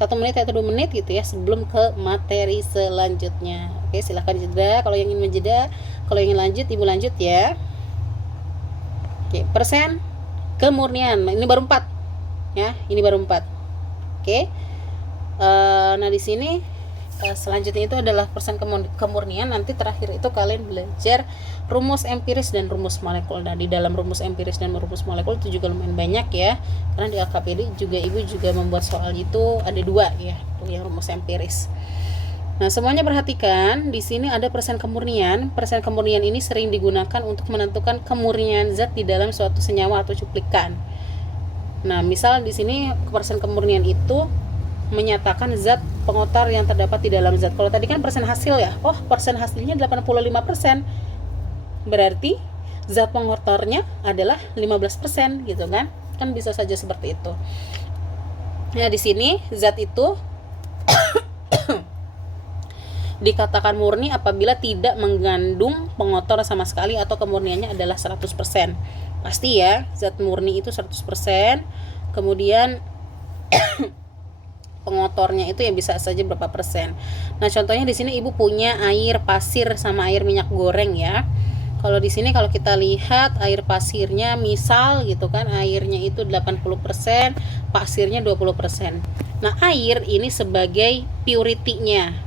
1 menit atau 2 menit gitu ya sebelum ke materi selanjutnya. Oke, silahkan jeda kalau yang ingin menjeda. Kalau ingin lanjut, ibu lanjut ya. Oke, persen kemurnian. Ini baru 4 ya, ini baru 4. Oke. Nah di sini selanjutnya itu adalah persen kemurnian. Nanti terakhir itu kalian belajar rumus empiris dan rumus molekul. Nah di dalam rumus empiris dan rumus molekul itu juga lumayan banyak ya, karena di LKPD juga ibu juga membuat soal itu ada 2 ya, tuh yang rumus empiris. Nah semuanya perhatikan, di sini ada persen kemurnian. Persen kemurnian ini sering digunakan untuk menentukan kemurnian zat di dalam suatu senyawa atau cuplikan. Nah misal di sini persen kemurnian itu menyatakan zat pengotor yang terdapat di dalam zat. Kalau tadi kan persen hasil ya, persen hasilnya 85%. Berarti zat pengotornya adalah 15% gitu kan? Kan bisa saja seperti itu. Nah, di sini zat itu dikatakan murni apabila tidak mengandung pengotor sama sekali atau kemurniannya adalah 100%. Pasti ya, zat murni itu 100%. Kemudian pengotornya itu ya bisa saja berapa persen. Nah, contohnya di sini ibu punya air pasir sama air minyak goreng ya. Kalau di sini kalau kita lihat air pasirnya misal gitu kan, airnya itu 80%, pasirnya 20%. Nah, air ini sebagai purity-nya.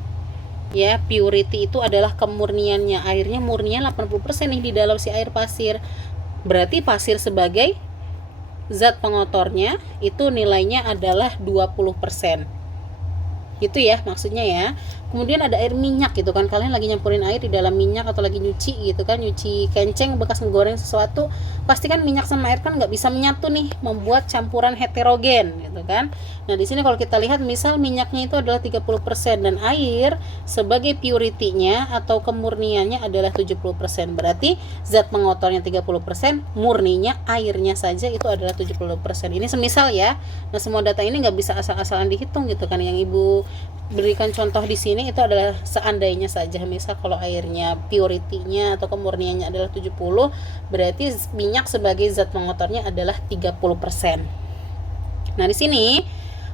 Ya, purity itu adalah kemurniannya. Airnya murninya 80% nih di dalam si air pasir. Berarti pasir sebagai zat pengotornya itu nilainya adalah 20%. Gitu ya maksudnya ya. Kemudian ada air minyak gitu kan, kalian lagi nyampurin air di dalam minyak atau lagi nyuci gitu kan, nyuci kenceng bekas ngegoreng sesuatu, pasti kan minyak sama air kan nggak bisa menyatu nih, membuat campuran heterogen gitu kan. Nah di sini kalau kita lihat misal minyaknya itu adalah 30% dan air sebagai purity-nya atau kemurniannya adalah 70%, berarti zat pengotornya 30%, murninya airnya saja itu adalah 70%. Ini semisal ya. Nah semua data ini nggak bisa asal-asalan dihitung gitu kan, yang ibu berikan contoh di sini itu adalah seandainya saja. Misal kalau airnya purity-nya atau kemurniannya adalah 70, berarti minyak sebagai zat pengotornya adalah 30%. Nah, di sini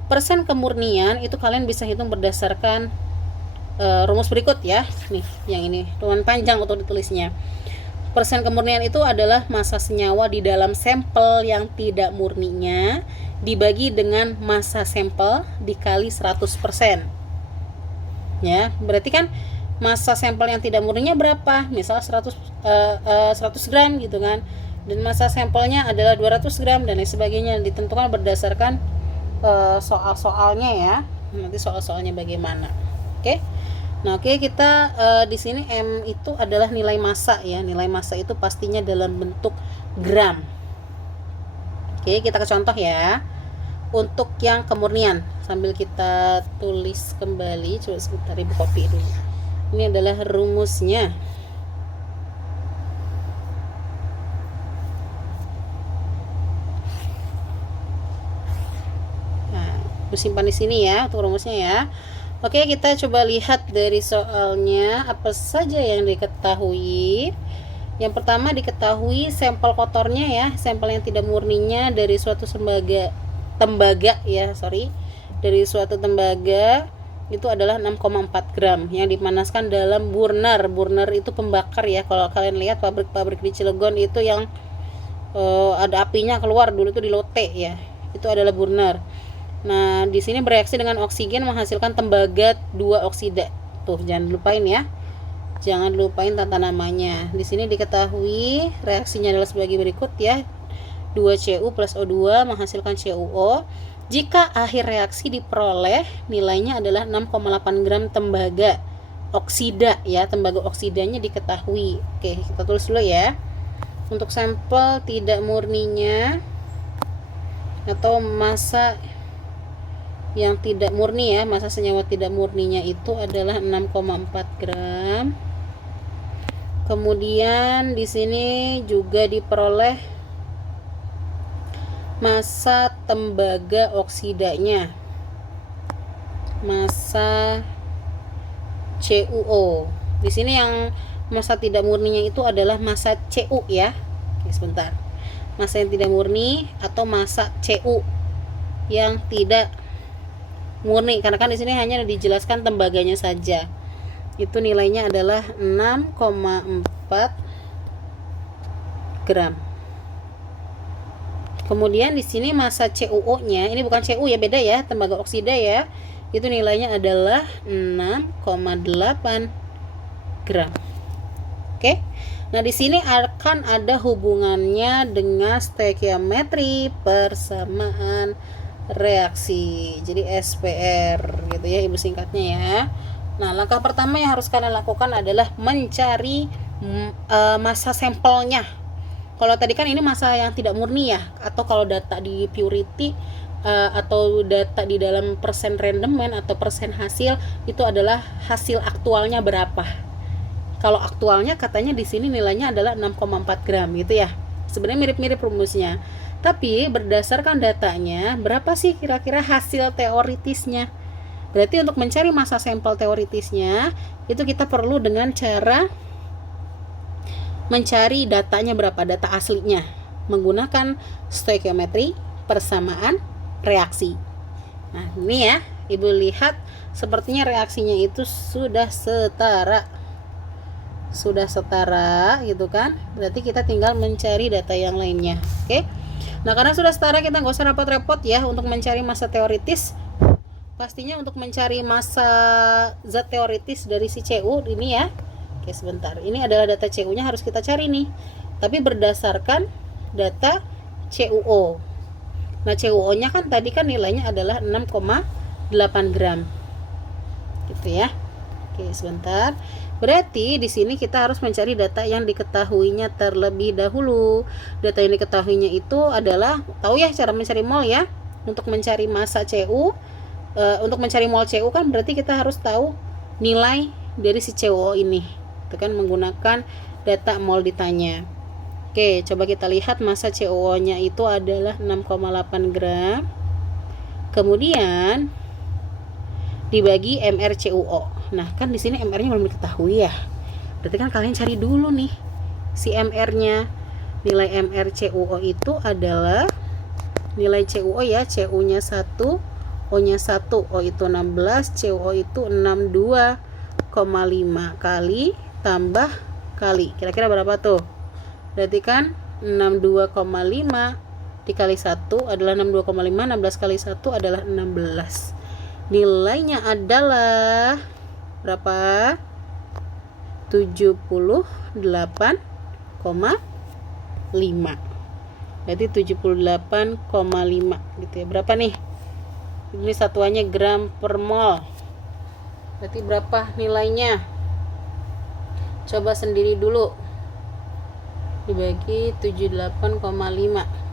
persen kemurnian itu kalian bisa hitung berdasarkan rumus berikut ya. Nih, yang ini rumus panjang untuk ditulisnya. Persen kemurnian itu adalah massa senyawa di dalam sampel yang tidak murninya dibagi dengan massa sampel dikali 100%. Ya, berarti kan massa sampel yang tidak murninya berapa? Misal 100 gram gitu kan. Dan massa sampelnya adalah 200 gram dan lain sebagainya, ditentukan berdasarkan soal-soalnya ya. Nanti soal-soalnya bagaimana. Oke. Nah, oke, kita di sini M itu adalah nilai massa ya. Nilai massa itu pastinya dalam bentuk gram. Oke, kita ke contoh ya. Untuk yang kemurnian, sambil kita tulis kembali, coba sebentar ibu copy dulu. Ini adalah rumusnya. Nah, ibu simpan di sini ya untuk rumusnya ya. Oke, kita coba lihat dari soalnya apa saja yang diketahui. Yang pertama diketahui sampel kotornya ya, sampel yang tidak murninya dari suatu tembaga dari suatu tembaga itu adalah 6,4 gram yang dipanaskan dalam burner. Burner itu pembakar ya. Kalau kalian lihat pabrik-pabrik di Cilegon itu yang ada apinya keluar dulu itu di lote ya, itu adalah burner. Nah, di sini bereaksi dengan oksigen menghasilkan tembaga 2 oksida. Tuh, jangan lupain ya. Jangan lupain tata namanya. Di sini diketahui reaksinya adalah sebagai berikut ya. 2Cu plus O2 menghasilkan CuO. Jika akhir reaksi diperoleh nilainya adalah 6,8 gram tembaga oksida ya. Tembaga oksidanya diketahui. Oke, kita tulis dulu ya. Untuk sampel tidak murninya atau massa yang tidak murni ya, massa senyawa tidak murninya itu adalah 6,4 gram. Kemudian di sini juga diperoleh massa tembaga oksidanya, massa CuO. Di sini yang massa tidak murninya itu adalah massa Cu ya. Oke, sebentar. Massa yang tidak murni atau massa Cu yang tidak murni, karena kan di sini hanya dijelaskan tembaganya saja. Itu nilainya adalah 6,4 gram. Kemudian di sini massa CuO-nya, ini bukan Cu ya, beda ya, tembaga oksida ya. Itu nilainya adalah 6,8 gram. Oke. Nah, di sini akan ada hubungannya dengan stoikiometri persamaan reaksi. Jadi SPR gitu ya ibu singkatnya ya. Nah, langkah pertama yang harus kalian lakukan adalah mencari massa sampelnya. Kalau tadi kan ini massa yang tidak murni ya, atau kalau data di purity atau data di dalam persen randoman atau persen hasil itu adalah hasil aktualnya berapa. Kalau aktualnya katanya di sini nilainya adalah 6,4 gram gitu ya. Sebenarnya mirip-mirip rumusnya. Tapi berdasarkan datanya, berapa sih kira-kira hasil teoritisnya? Berarti untuk mencari massa sampel teoritisnya, itu kita perlu dengan cara mencari datanya berapa, data aslinya, menggunakan stoikiometri persamaan reaksi. Nah, ini ya, ibu lihat sepertinya reaksinya itu sudah setara gitu kan. Berarti kita tinggal mencari data yang lainnya. Oke. Nah, karena sudah setara kita nggak usah repot-repot ya untuk mencari massa teoritis. Pastinya untuk mencari massa zat teoritis dari si Cu ini ya. Oke, sebentar. Ini adalah data Cu-nya harus kita cari nih. Tapi berdasarkan data CuO. Nah, CuO-nya kan tadi kan nilainya adalah 6,8 gram. gitu ya. Oke, sebentar. Berarti di sini kita harus mencari data yang diketahuinya terlebih dahulu. Data yang diketahuinya itu adalah, tahu ya cara mencari mol ya. Untuk mencari massa CU, untuk mencari mol CU kan berarti kita harus tahu nilai dari si CuO ini. Itu kan menggunakan data mol ditanya. Oke, coba kita lihat massa CuO-nya itu adalah 6,8 gram. Kemudian dibagi MrCuO. Nah, kan di sini MR-nya belum diketahui ya. Berarti kan kalian cari dulu nih si MR-nya. Nilai MrCuO itu adalah nilai CuO ya, CU-nya 1, O-nya 1, O itu 16, CuO itu 62,5 kali tambah kali. Kira-kira berapa tuh? Berarti kan 62,5 dikali 1 adalah 62,5, 16 kali 1 adalah 16. Nilainya adalah berapa? 78,5. Berarti 78,5 gitu ya. Berapa nih? Ini satuannya gram per mol. Berarti berapa nilainya? Coba sendiri dulu. Dibagi 78,5.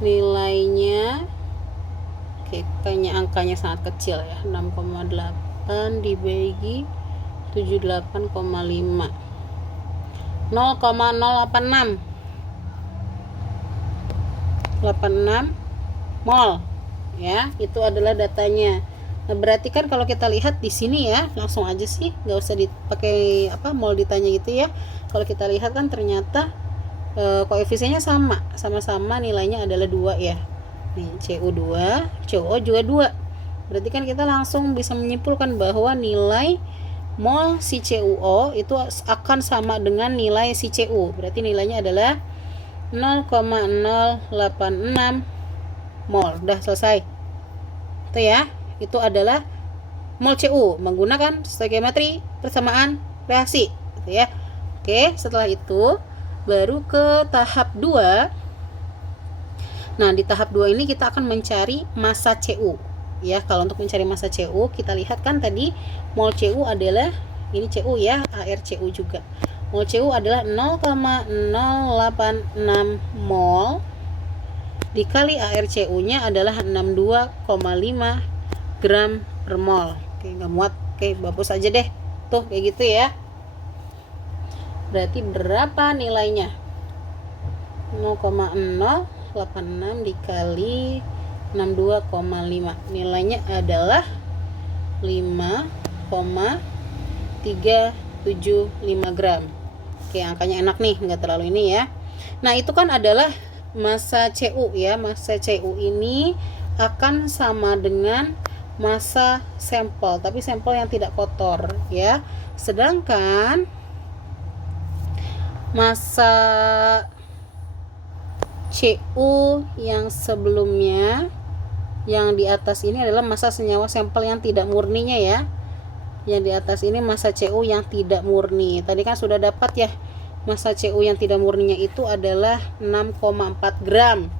Nilainya, oke, kayaknya angkanya sangat kecil ya, 6,8 dibagi 78,5, 0,086 mol ya. Itu adalah datanya. Nah, berarti kan kalau kita lihat di sini ya, langsung aja sih, nggak usah dipakai mol ditanya gitu ya. Kalau kita lihat kan ternyata koefisiennya sama-sama nilainya adalah 2 ya. Nih, CU2, CuO juga 2. Berarti kan kita langsung bisa menyimpulkan bahwa nilai mol si CuO itu akan sama dengan nilai si Cu. Berarti nilainya adalah 0,086 mol. Udah selesai. Itu ya. Itu adalah mol Cu menggunakan stoichiometri persamaan reaksi gitu ya. Oke, setelah itu baru ke tahap 2. Nah, di tahap 2 ini kita akan mencari massa Cu ya. Kalau untuk mencari massa Cu, kita lihat kan tadi mol Cu adalah ini Cu ya, ArCu juga. Mol Cu adalah 0,086 mol dikali ArCu-nya adalah 62,5 gram per mol. Oke, nggak muat. Oke, hapus aja deh. Tuh, kayak gitu ya. Berarti berapa nilainya? 0,086 dikali 62,5. Nilainya adalah 5,375 gram. Oke, angkanya enak nih, nggak terlalu ini ya. Nah, itu kan adalah massa Cu ya. Massa Cu ini akan sama dengan massa sampel, tapi sampel yang tidak kotor ya. Sedangkan massa Cu yang sebelumnya, yang di atas ini adalah massa senyawa sampel yang tidak murninya ya. Yang di atas ini massa Cu yang tidak murni. Tadi kan sudah dapat ya, massa Cu yang tidak murninya itu adalah 6,4 gram.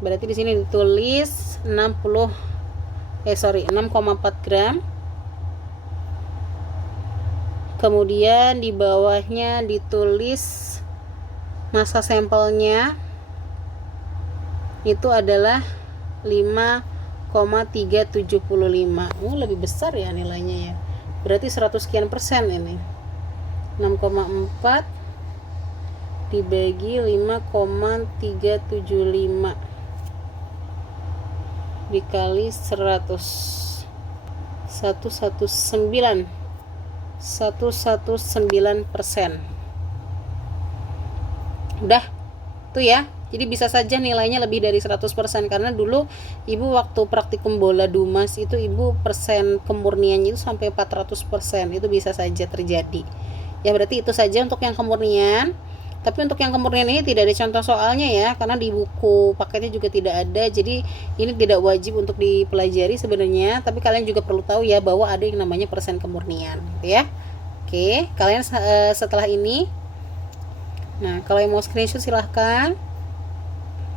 Berarti di sini ditulis 6,4 gram. Kemudian di bawahnya ditulis massa sampelnya itu adalah 5,375. Lebih besar ya nilainya ya. Berarti 100 sekian persen ini. 6,4 dibagi 5,375 dikali 100. 119%. Udah tuh ya. Jadi bisa saja nilainya lebih dari 100% karena dulu ibu waktu praktikum bola Dumas itu ibu persen kemurniannya itu sampai 400%. Itu bisa saja terjadi. Ya, berarti itu saja untuk yang kemurnian. Tapi untuk yang kemurnian ini tidak ada contoh soalnya ya, karena di buku paketnya juga tidak ada. Jadi ini tidak wajib untuk dipelajari sebenarnya, tapi kalian juga perlu tahu ya bahwa ada yang namanya persen kemurnian gitu ya. Oke, kalian setelah ini, nah kalau yang mau screenshot silahkan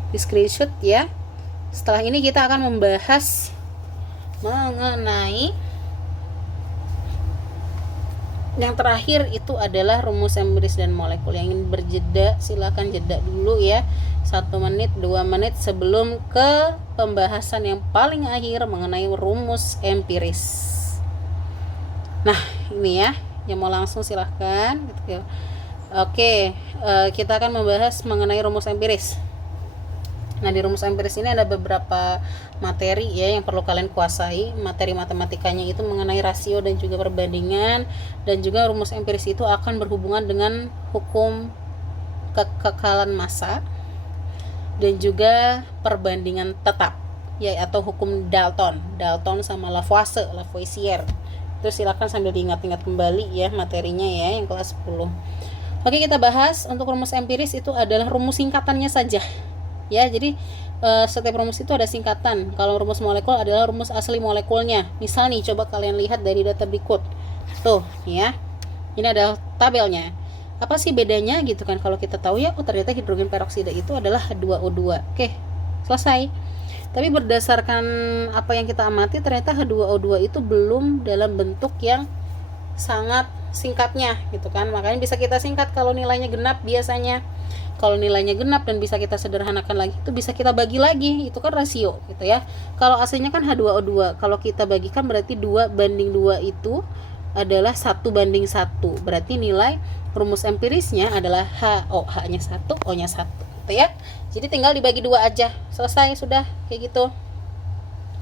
di screenshot ya. Setelah ini kita akan membahas mengenai yang terakhir, itu adalah rumus empiris dan molekul. Yang ingin berjeda silakan jeda dulu ya, 1 menit 2 menit sebelum ke pembahasan yang paling akhir mengenai rumus empiris. Nah ini ya, yang mau langsung silahkan gitu. Oke, kita akan membahas mengenai rumus empiris. Nah, di rumus empiris ini ada beberapa materi ya yang perlu kalian kuasai. Materi matematikanya itu mengenai rasio dan juga perbandingan, dan juga rumus empiris itu akan berhubungan dengan hukum kekekalan massa dan juga perbandingan tetap ya, atau hukum Dalton sama Lavoisier. Terus silakan sambil diingat-ingat kembali ya materinya ya yang kelas 10. Oke, kita bahas untuk rumus empiris itu adalah rumus singkatannya saja. Ya, jadi setiap rumus itu ada singkatan. Kalau rumus molekul adalah rumus asli molekulnya. Misal nih, coba kalian lihat dari data berikut. Tuh, ya. Ini adalah tabelnya. Apa sih bedanya gitu kan? Kalau kita tahu ya, oh ternyata hidrogen peroksida itu adalah H2O2. Oke, selesai. Tapi berdasarkan apa yang kita amati, ternyata H2O2 itu belum dalam bentuk yang sangat singkatnya gitu kan. Makanya bisa kita singkat kalau nilainya genap biasanya. Kalau nilainya genap dan bisa kita sederhanakan lagi, itu bisa kita bagi lagi, itu kan rasio gitu ya. Kalau aslinya kan H2O2, kalau kita bagikan berarti 2:2 itu adalah 1:1. Berarti nilai rumus empirisnya adalah HO, H-nya 1, O-nya 1 gitu ya. Jadi tinggal dibagi 2 aja, selesai sudah kayak gitu.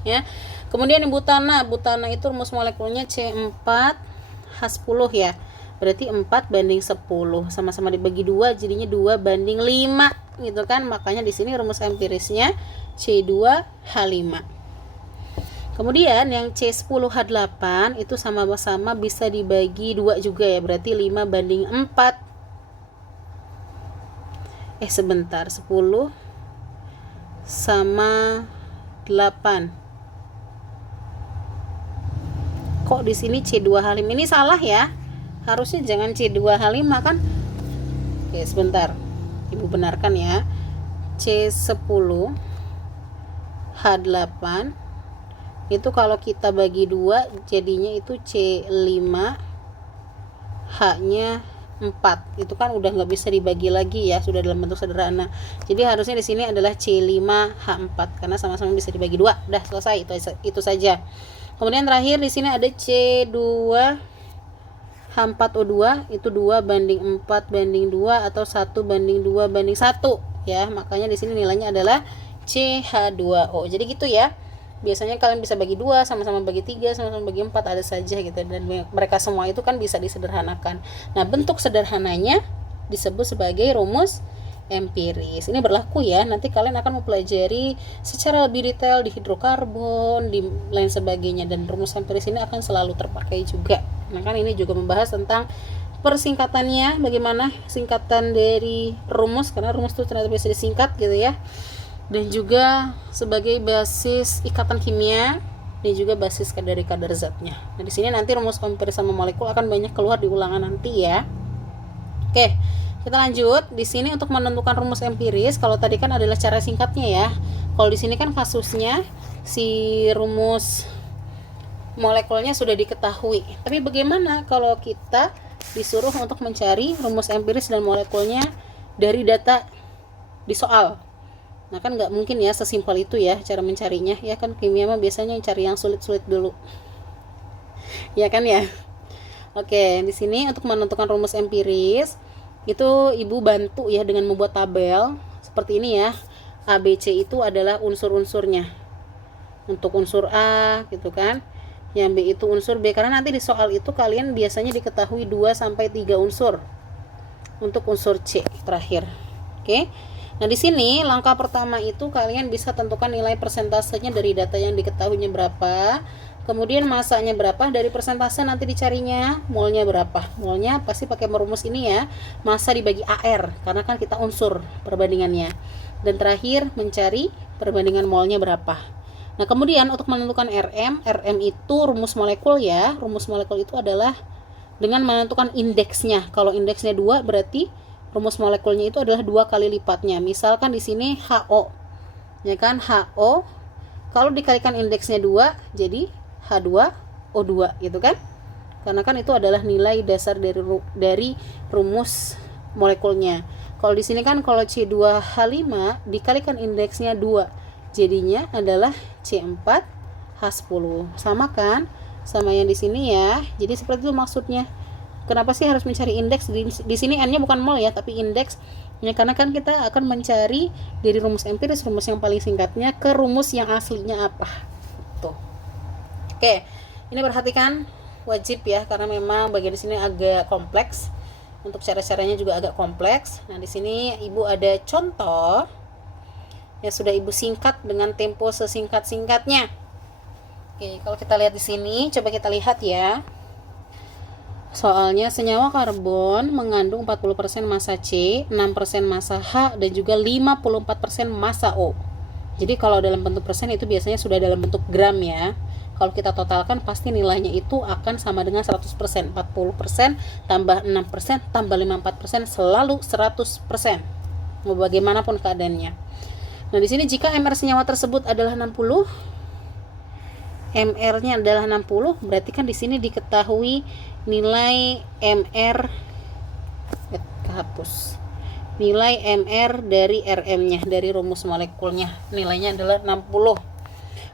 Ya. Kemudian yang butana itu rumus molekulnya C4H10 ya. Berarti 4:10, sama-sama dibagi 2 jadinya 2:5 gitu kan. Makanya di sini rumus empirisnya C2H5. Kemudian yang C10H8 itu sama-sama bisa dibagi 2 juga ya, berarti 5:4. Sebentar, 10 sama 8. Kok di sini C2H5? Ini salah ya. Harusnya jangan C2H5 kan. Oke, sebentar. Ibu benarkan ya. C10H8 itu kalau kita bagi 2 jadinya itu C5, H-nya 4. Itu kan udah nggak bisa dibagi lagi ya, sudah dalam bentuk sederhana. Jadi harusnya di sini adalah C5H4 karena sama-sama bisa dibagi 2. Udah selesai, itu saja. Kemudian terakhir di sini ada C2H4O2 itu 2:4:2 atau 1:2:1 ya. Makanya di sini nilainya adalah CH2O. Jadi gitu ya. Biasanya kalian bisa bagi 2, sama-sama bagi 3, sama-sama bagi 4, ada saja gitu, dan mereka semua itu kan bisa disederhanakan. Nah, bentuk sederhananya disebut sebagai rumus empiris. Ini berlaku ya, nanti kalian akan mempelajari secara lebih detail di hidrokarbon, di lain sebagainya, dan rumus empiris ini akan selalu terpakai juga. Nah, kan ini juga membahas tentang persingkatannya, bagaimana singkatan dari rumus, karena rumus itu ternyata bisa disingkat gitu ya, dan juga sebagai basis ikatan kimia dan juga basis dari kadar zatnya. Nah, di sini nanti rumus empiris sama molekul akan banyak keluar di ulangan nanti ya. Oke, kita lanjut. Di sini untuk menentukan rumus empiris, kalau tadi kan adalah cara singkatnya ya. Kalau di sini kan kasusnya si rumus molekulnya sudah diketahui. Tapi bagaimana kalau kita disuruh untuk mencari rumus empiris dan molekulnya dari data di soal? Nah, kan nggak mungkin ya sesimpel itu ya cara mencarinya. Ya kan, kimia mah biasanya cari yang sulit-sulit dulu. Ya kan ya. Oke, di sini untuk menentukan rumus empiris itu ibu bantu ya dengan membuat tabel seperti ini ya. A, B, C itu adalah unsur-unsurnya. Untuk unsur A gitu kan. Yang B itu unsur B, karena nanti di soal itu kalian biasanya diketahui 2-3 unsur. Untuk unsur C terakhir. Oke. Nah, di sini langkah pertama itu kalian bisa tentukan nilai persentasenya dari data yang diketahuinya berapa. Kemudian masanya berapa, dari persentase nanti dicarinya molnya berapa. Molnya pasti pakai merumus ini ya. Massa dibagi AR, karena kan kita unsur perbandingannya. Dan terakhir mencari perbandingan molnya berapa. Nah, kemudian untuk menentukan RM itu rumus molekul ya. Rumus molekul itu adalah dengan menentukan indeksnya. Kalau indeksnya 2 berarti rumus molekulnya itu adalah 2 kali lipatnya. Misalkan di sini HO. Ya kan, HO kalau dikalikan indeksnya 2 jadi H2O2 gitu kan. Karena kan itu adalah nilai dasar dari rumus molekulnya. Kalau di sini kan kalau C2H5 dikalikan indeksnya 2, jadinya adalah C4H10. Sama kan? Sama yang di sini ya. Jadi seperti itu maksudnya. Kenapa sih harus mencari indeks? Di sini N-nya bukan mol ya, tapi indeks. Ya, karena kan kita akan mencari dari rumus empiris, rumus yang paling singkatnya ke rumus yang aslinya apa. Tuh. Oke, ini perhatikan, wajib ya, karena memang bagian di sini agak kompleks. Untuk cara-caranya juga agak kompleks. Nah, di sini Ibu ada contoh yang sudah Ibu singkat dengan tempo sesingkat-singkatnya. Oke, kalau kita lihat di sini, coba kita lihat ya. Soalnya senyawa karbon mengandung 40% massa C, 6% massa H, dan juga 54% massa O. Jadi kalau dalam bentuk persen itu biasanya sudah dalam bentuk gram ya. Kalau kita totalkan pasti nilainya itu akan sama dengan 100%. 40% tambah 6% tambah 54% selalu 100%. Mau bagaimanapun keadaannya. Nah, di sini jika MR senyawa tersebut adalah 60, MR-nya adalah 60, berarti kan di sini diketahui nilai MR nilai MR dari RM-nya, dari rumus molekulnya. Nilainya adalah 60.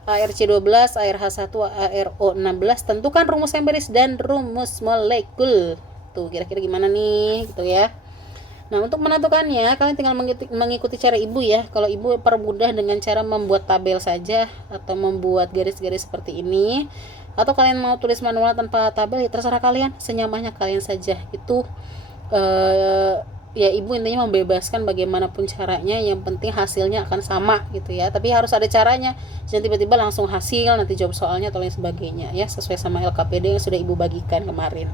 ARC12, ARH1, ARO16. Tentukan rumus empiris dan rumus molekul. Tuh, kira-kira gimana nih gitu ya. Nah, untuk menentukannya kalian tinggal mengikuti cara Ibu ya. Kalau Ibu permudah dengan cara membuat tabel saja atau membuat garis-garis seperti ini, atau kalian mau tulis manual tanpa tabel, ya terserah kalian, senyamannya kalian saja. Itu ya Ibu intinya membebaskan bagaimanapun caranya, yang penting hasilnya akan sama gitu ya. Tapi harus ada caranya, jangan tiba-tiba langsung hasil nanti jawab soalnya atau lain sebagainya ya, sesuai sama LKPD yang sudah Ibu bagikan kemarin.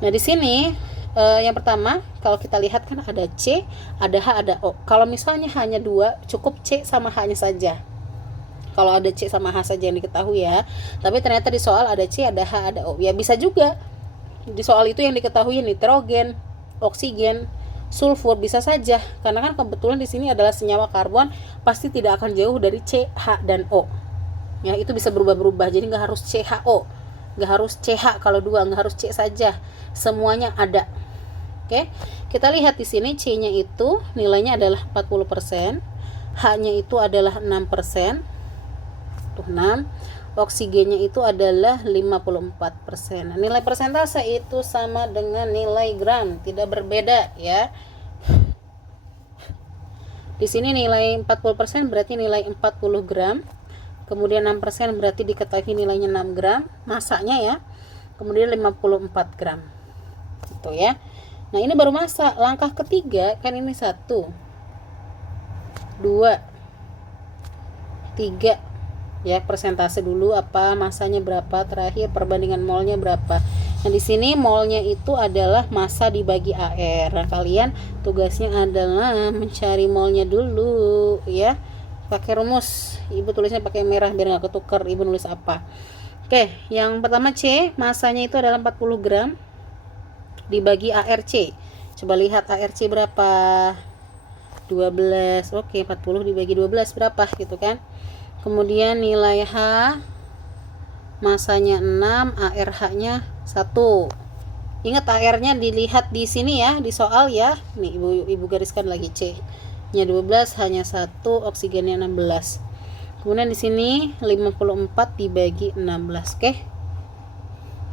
Nah, di sini yang pertama, kalau kita lihat kan ada C, ada H, ada O. Kalau misalnya hanya 2, cukup C sama H-nya saja. Kalau ada C sama H saja yang diketahui ya. Tapi ternyata di soal ada C, ada H, ada O. Ya bisa juga di soal itu yang diketahui nitrogen, oksigen, sulfur, bisa saja. Karena kan kebetulan di sini adalah senyawa karbon, pasti tidak akan jauh dari C, H, dan O. Ya, itu bisa berubah-berubah. Jadi nggak harus CHO, nggak harus CH kalau 2, nggak harus C saja. Semuanya ada. Oke, kita lihat di sini C-nya itu nilainya adalah 40%, H-nya itu adalah 6%, tuh 6, oksigennya itu adalah 54%. Nilai persentase itu sama dengan nilai gram, tidak berbeda ya. Di sini nilai 40% berarti nilai 40 gram, kemudian 6% berarti diketahui nilainya 6 gram, masanya ya, kemudian 54 gram, gitu ya. Nah, ini baru massa. Langkah ketiga kan ini 1, 2, 3 ya, persentase dulu apa, masanya berapa, terakhir perbandingan molnya berapa. Nah, di sini molnya itu adalah massa dibagi AR. Nah, kalian tugasnya adalah mencari molnya dulu ya. Pakai rumus. Ibu tulisnya pakai merah biar nggak ketukar. Ibu nulis apa? Oke, yang pertama C, massanya itu adalah 40 gram dibagi ARC. Coba lihat ARC berapa? 12. Oke, 40 dibagi 12 berapa gitu kan. Kemudian nilai H, masanya 6, ARH-nya 1. Ingat AR-nya dilihat di sini ya, di soal ya. Nih Ibu gariskan lagi, C-nya 12, hanya 1, oksigennya 16. Kemudian di sini 54 dibagi 16. Oke.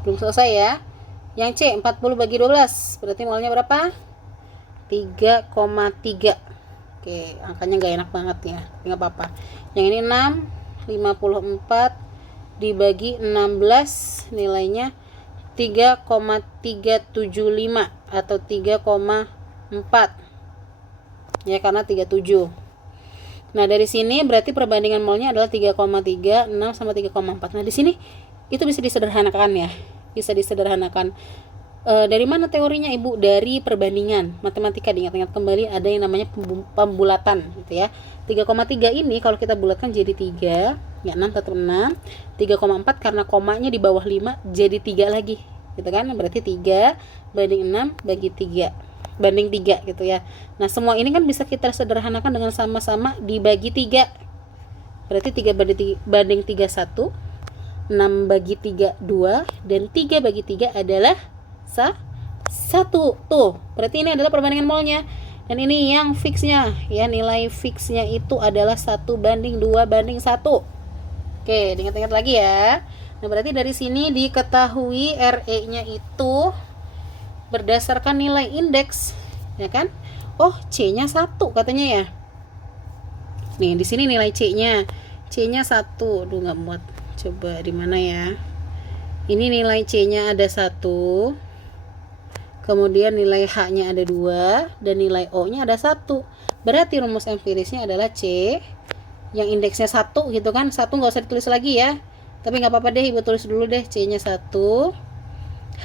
Belum selesai ya. Yang C 40 bagi 12 berarti molnya berapa? 3,3. Oke, angkanya gak enak banget ya, nggak apa-apa. Yang ini 6, 54 dibagi 16 nilainya 3,375 atau 3,4 ya, karena 37. Nah, dari sini berarti perbandingan molnya adalah 3,36 sama 3,4. Nah, di sini itu bisa disederhanakan ya. Bisa disederhanakan. Dari mana teorinya Ibu? Dari perbandingan matematika. Diingat-ingat kembali, ada yang namanya pembulatan gitu ya. 3,3 ini kalau kita bulatkan jadi 3, ya 6 tetap 6. 3,4 karena komanya di bawah 5 jadi 3 lagi gitu kan. Berarti 3 banding 6 bagi 3 banding 3 gitu ya. Nah, semua ini kan bisa kita sederhanakan dengan sama-sama dibagi 3 Berarti 3 banding 3 1, 6 bagi 3 2, dan 3 bagi 3 adalah 1. Tuh, berarti ini adalah perbandingan molnya. Dan ini yang fixnya, ya, nilai fixnya itu adalah 1 banding 2 banding 1. Oke, diingat-ingat lagi ya. Nah, berarti dari sini diketahui RE-nya itu berdasarkan nilai indeks, ya kan? Oh, C-nya 1 katanya ya. Nih, di sini nilai C-nya. C-nya 1. Aduh, nggak muat. Coba di mana ya? Ini nilai C-nya ada 1. Kemudian nilai H-nya ada 2 dan nilai O-nya ada 1. Berarti rumus empirisnya adalah C yang indeksnya 1 gitu kan. 1 nggak usah ditulis lagi ya. Tapi nggak apa-apa deh, Ibu tulis dulu deh. C-nya 1,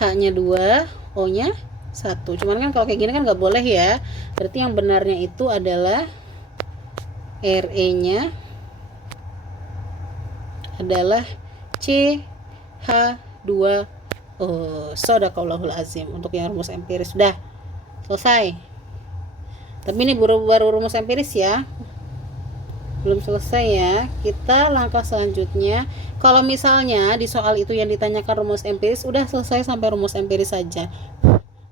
H-nya 2, O-nya 1. Cuman kan kalau kayak gini kan nggak boleh ya. Berarti yang benarnya itu adalah RE-nya adalah CH2. Oh, shadaqallahul azim. Untuk yang rumus empiris sudah selesai. Tapi ini baru rumus empiris ya. Belum selesai ya. Kita langkah selanjutnya. Kalau misalnya di soal itu yang ditanyakan rumus empiris, udah selesai sampai rumus empiris saja.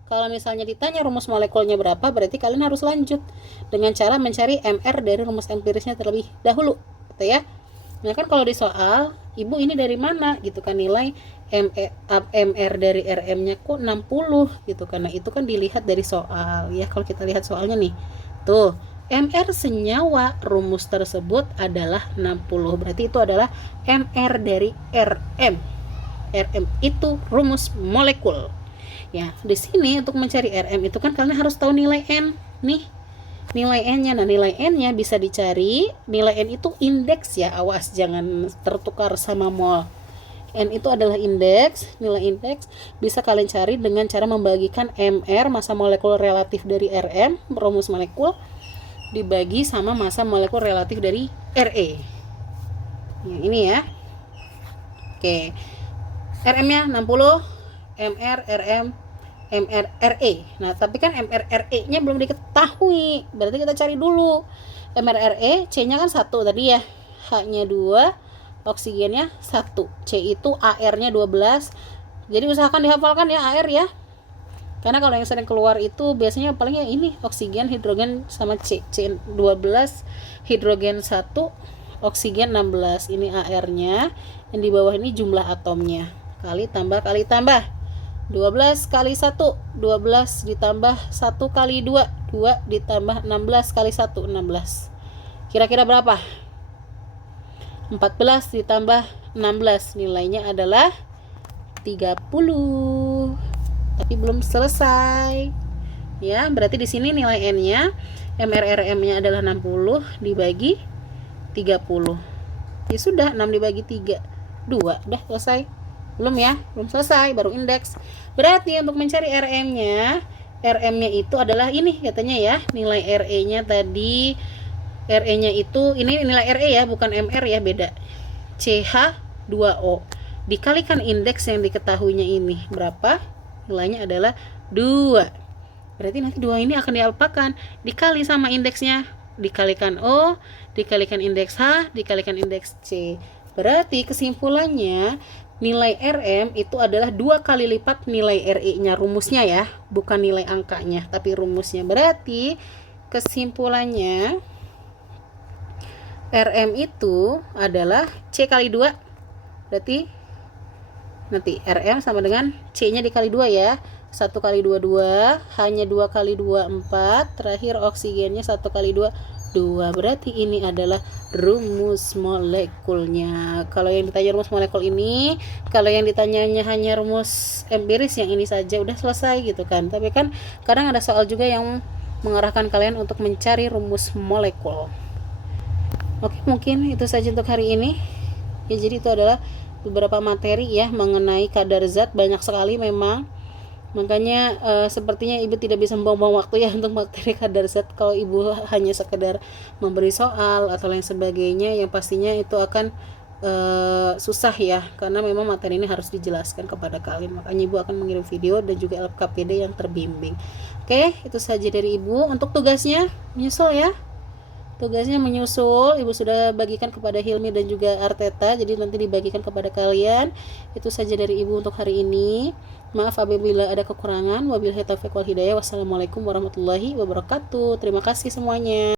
Kalau misalnya ditanya rumus molekulnya berapa, berarti kalian harus lanjut dengan cara mencari MR dari rumus empirisnya terlebih dahulu, gitu ya. Nah kan kalau di soal, Ibu ini dari mana gitu kan, nilai MR dari RM-nya kok 60 gitu, karena itu kan dilihat dari soal ya. Kalau kita lihat soalnya nih, tuh MR senyawa rumus tersebut adalah 60, berarti itu adalah MR dari RM. RM itu rumus molekul. Ya, di sini untuk mencari RM itu kan kalian harus tahu nilai N nih. Nilai N-nya. Nah, nilai N-nya bisa dicari. Nilai N itu indeks ya, awas jangan tertukar sama mol. N itu adalah indeks. Nilai indeks bisa kalian cari dengan cara membagikan MR, massa molekul relatif dari RM, rumus molekul, dibagi sama massa molekul relatif dari RE. Yang ini ya. Oke. RM-nya 60, MR, RM, MRRE. Nah, tapi kan MRRE-nya belum diketahui. Berarti kita cari dulu. MRRE, C-nya kan 1 tadi ya. H-nya 2, oksigennya 1. C itu AR-nya 12. Jadi usahakan dihafalkan ya AR ya. Karena kalau yang sering keluar itu biasanya palingnya ini oksigen, hidrogen sama C. C12, hidrogen 1, oksigen 16. Ini AR-nya. Yang di bawah ini jumlah atomnya. Kali tambah 12 kali 1, 12 ditambah 1 kali 2, 2 ditambah 16 kali 1, 16. Kira-kira berapa? 14 ditambah 16, nilainya adalah 30. Tapi belum selesai. Ya, berarti di sini nilai N-nya, MRRM-nya adalah 60 dibagi 30. Ya sudah, 6 dibagi 3, 2. Udah selesai. Belum ya, belum selesai, baru indeks. Berarti untuk mencari RM-nya, RM-nya itu adalah ini katanya ya, nilai RE-nya tadi. RE-nya itu, ini nilai RE ya, bukan MR ya, beda. CH2O dikalikan indeks yang diketahuinya ini berapa? Nilainya adalah 2. Berarti nanti 2 ini akan diapakan? Dikali sama indeksnya, dikalikan O, dikalikan indeks H, dikalikan indeks C. Berarti kesimpulannya nilai RM itu adalah 2 kali lipat nilai RE-nya, rumusnya ya, bukan nilai angkanya, tapi rumusnya. Berarti kesimpulannya RM itu adalah C kali 2. Berarti nanti RM sama dengan C-nya dikali 2 ya. 1 kali 2, 2. Hanya 2 kali 2, 4. Terakhir oksigennya 1 kali 2, 2. Berarti ini adalah rumus molekulnya. Kalau yang ditanya rumus molekul ini, kalau yang ditanyanya hanya rumus empiris yang ini saja udah selesai gitu kan. Tapi kan kadang ada soal juga yang mengarahkan kalian untuk mencari rumus molekul. Oke, mungkin itu saja untuk hari ini. Ya, jadi itu adalah beberapa materi ya mengenai kadar zat, banyak sekali memang. Makanya sepertinya Ibu tidak bisa membuang waktu ya untuk materi kadar zat. Kalau Ibu hanya sekedar memberi soal atau lain sebagainya, yang pastinya itu akan susah ya, karena memang materi ini harus dijelaskan kepada kalian. Makanya Ibu akan mengirim video dan juga LKPD yang terbimbing. Oke, itu saja dari Ibu. Untuk tugasnya menyusul ya. tugasnya menyusul. Ibu sudah bagikan kepada Hilmi dan juga Arteta, jadi nanti dibagikan kepada kalian. Itu saja dari Ibu untuk hari ini. Maaf apabila ada kekurangan. Wabillahi taufiq wal hidayah. Wassalamualaikum warahmatullahi wabarakatuh. Terima kasih semuanya.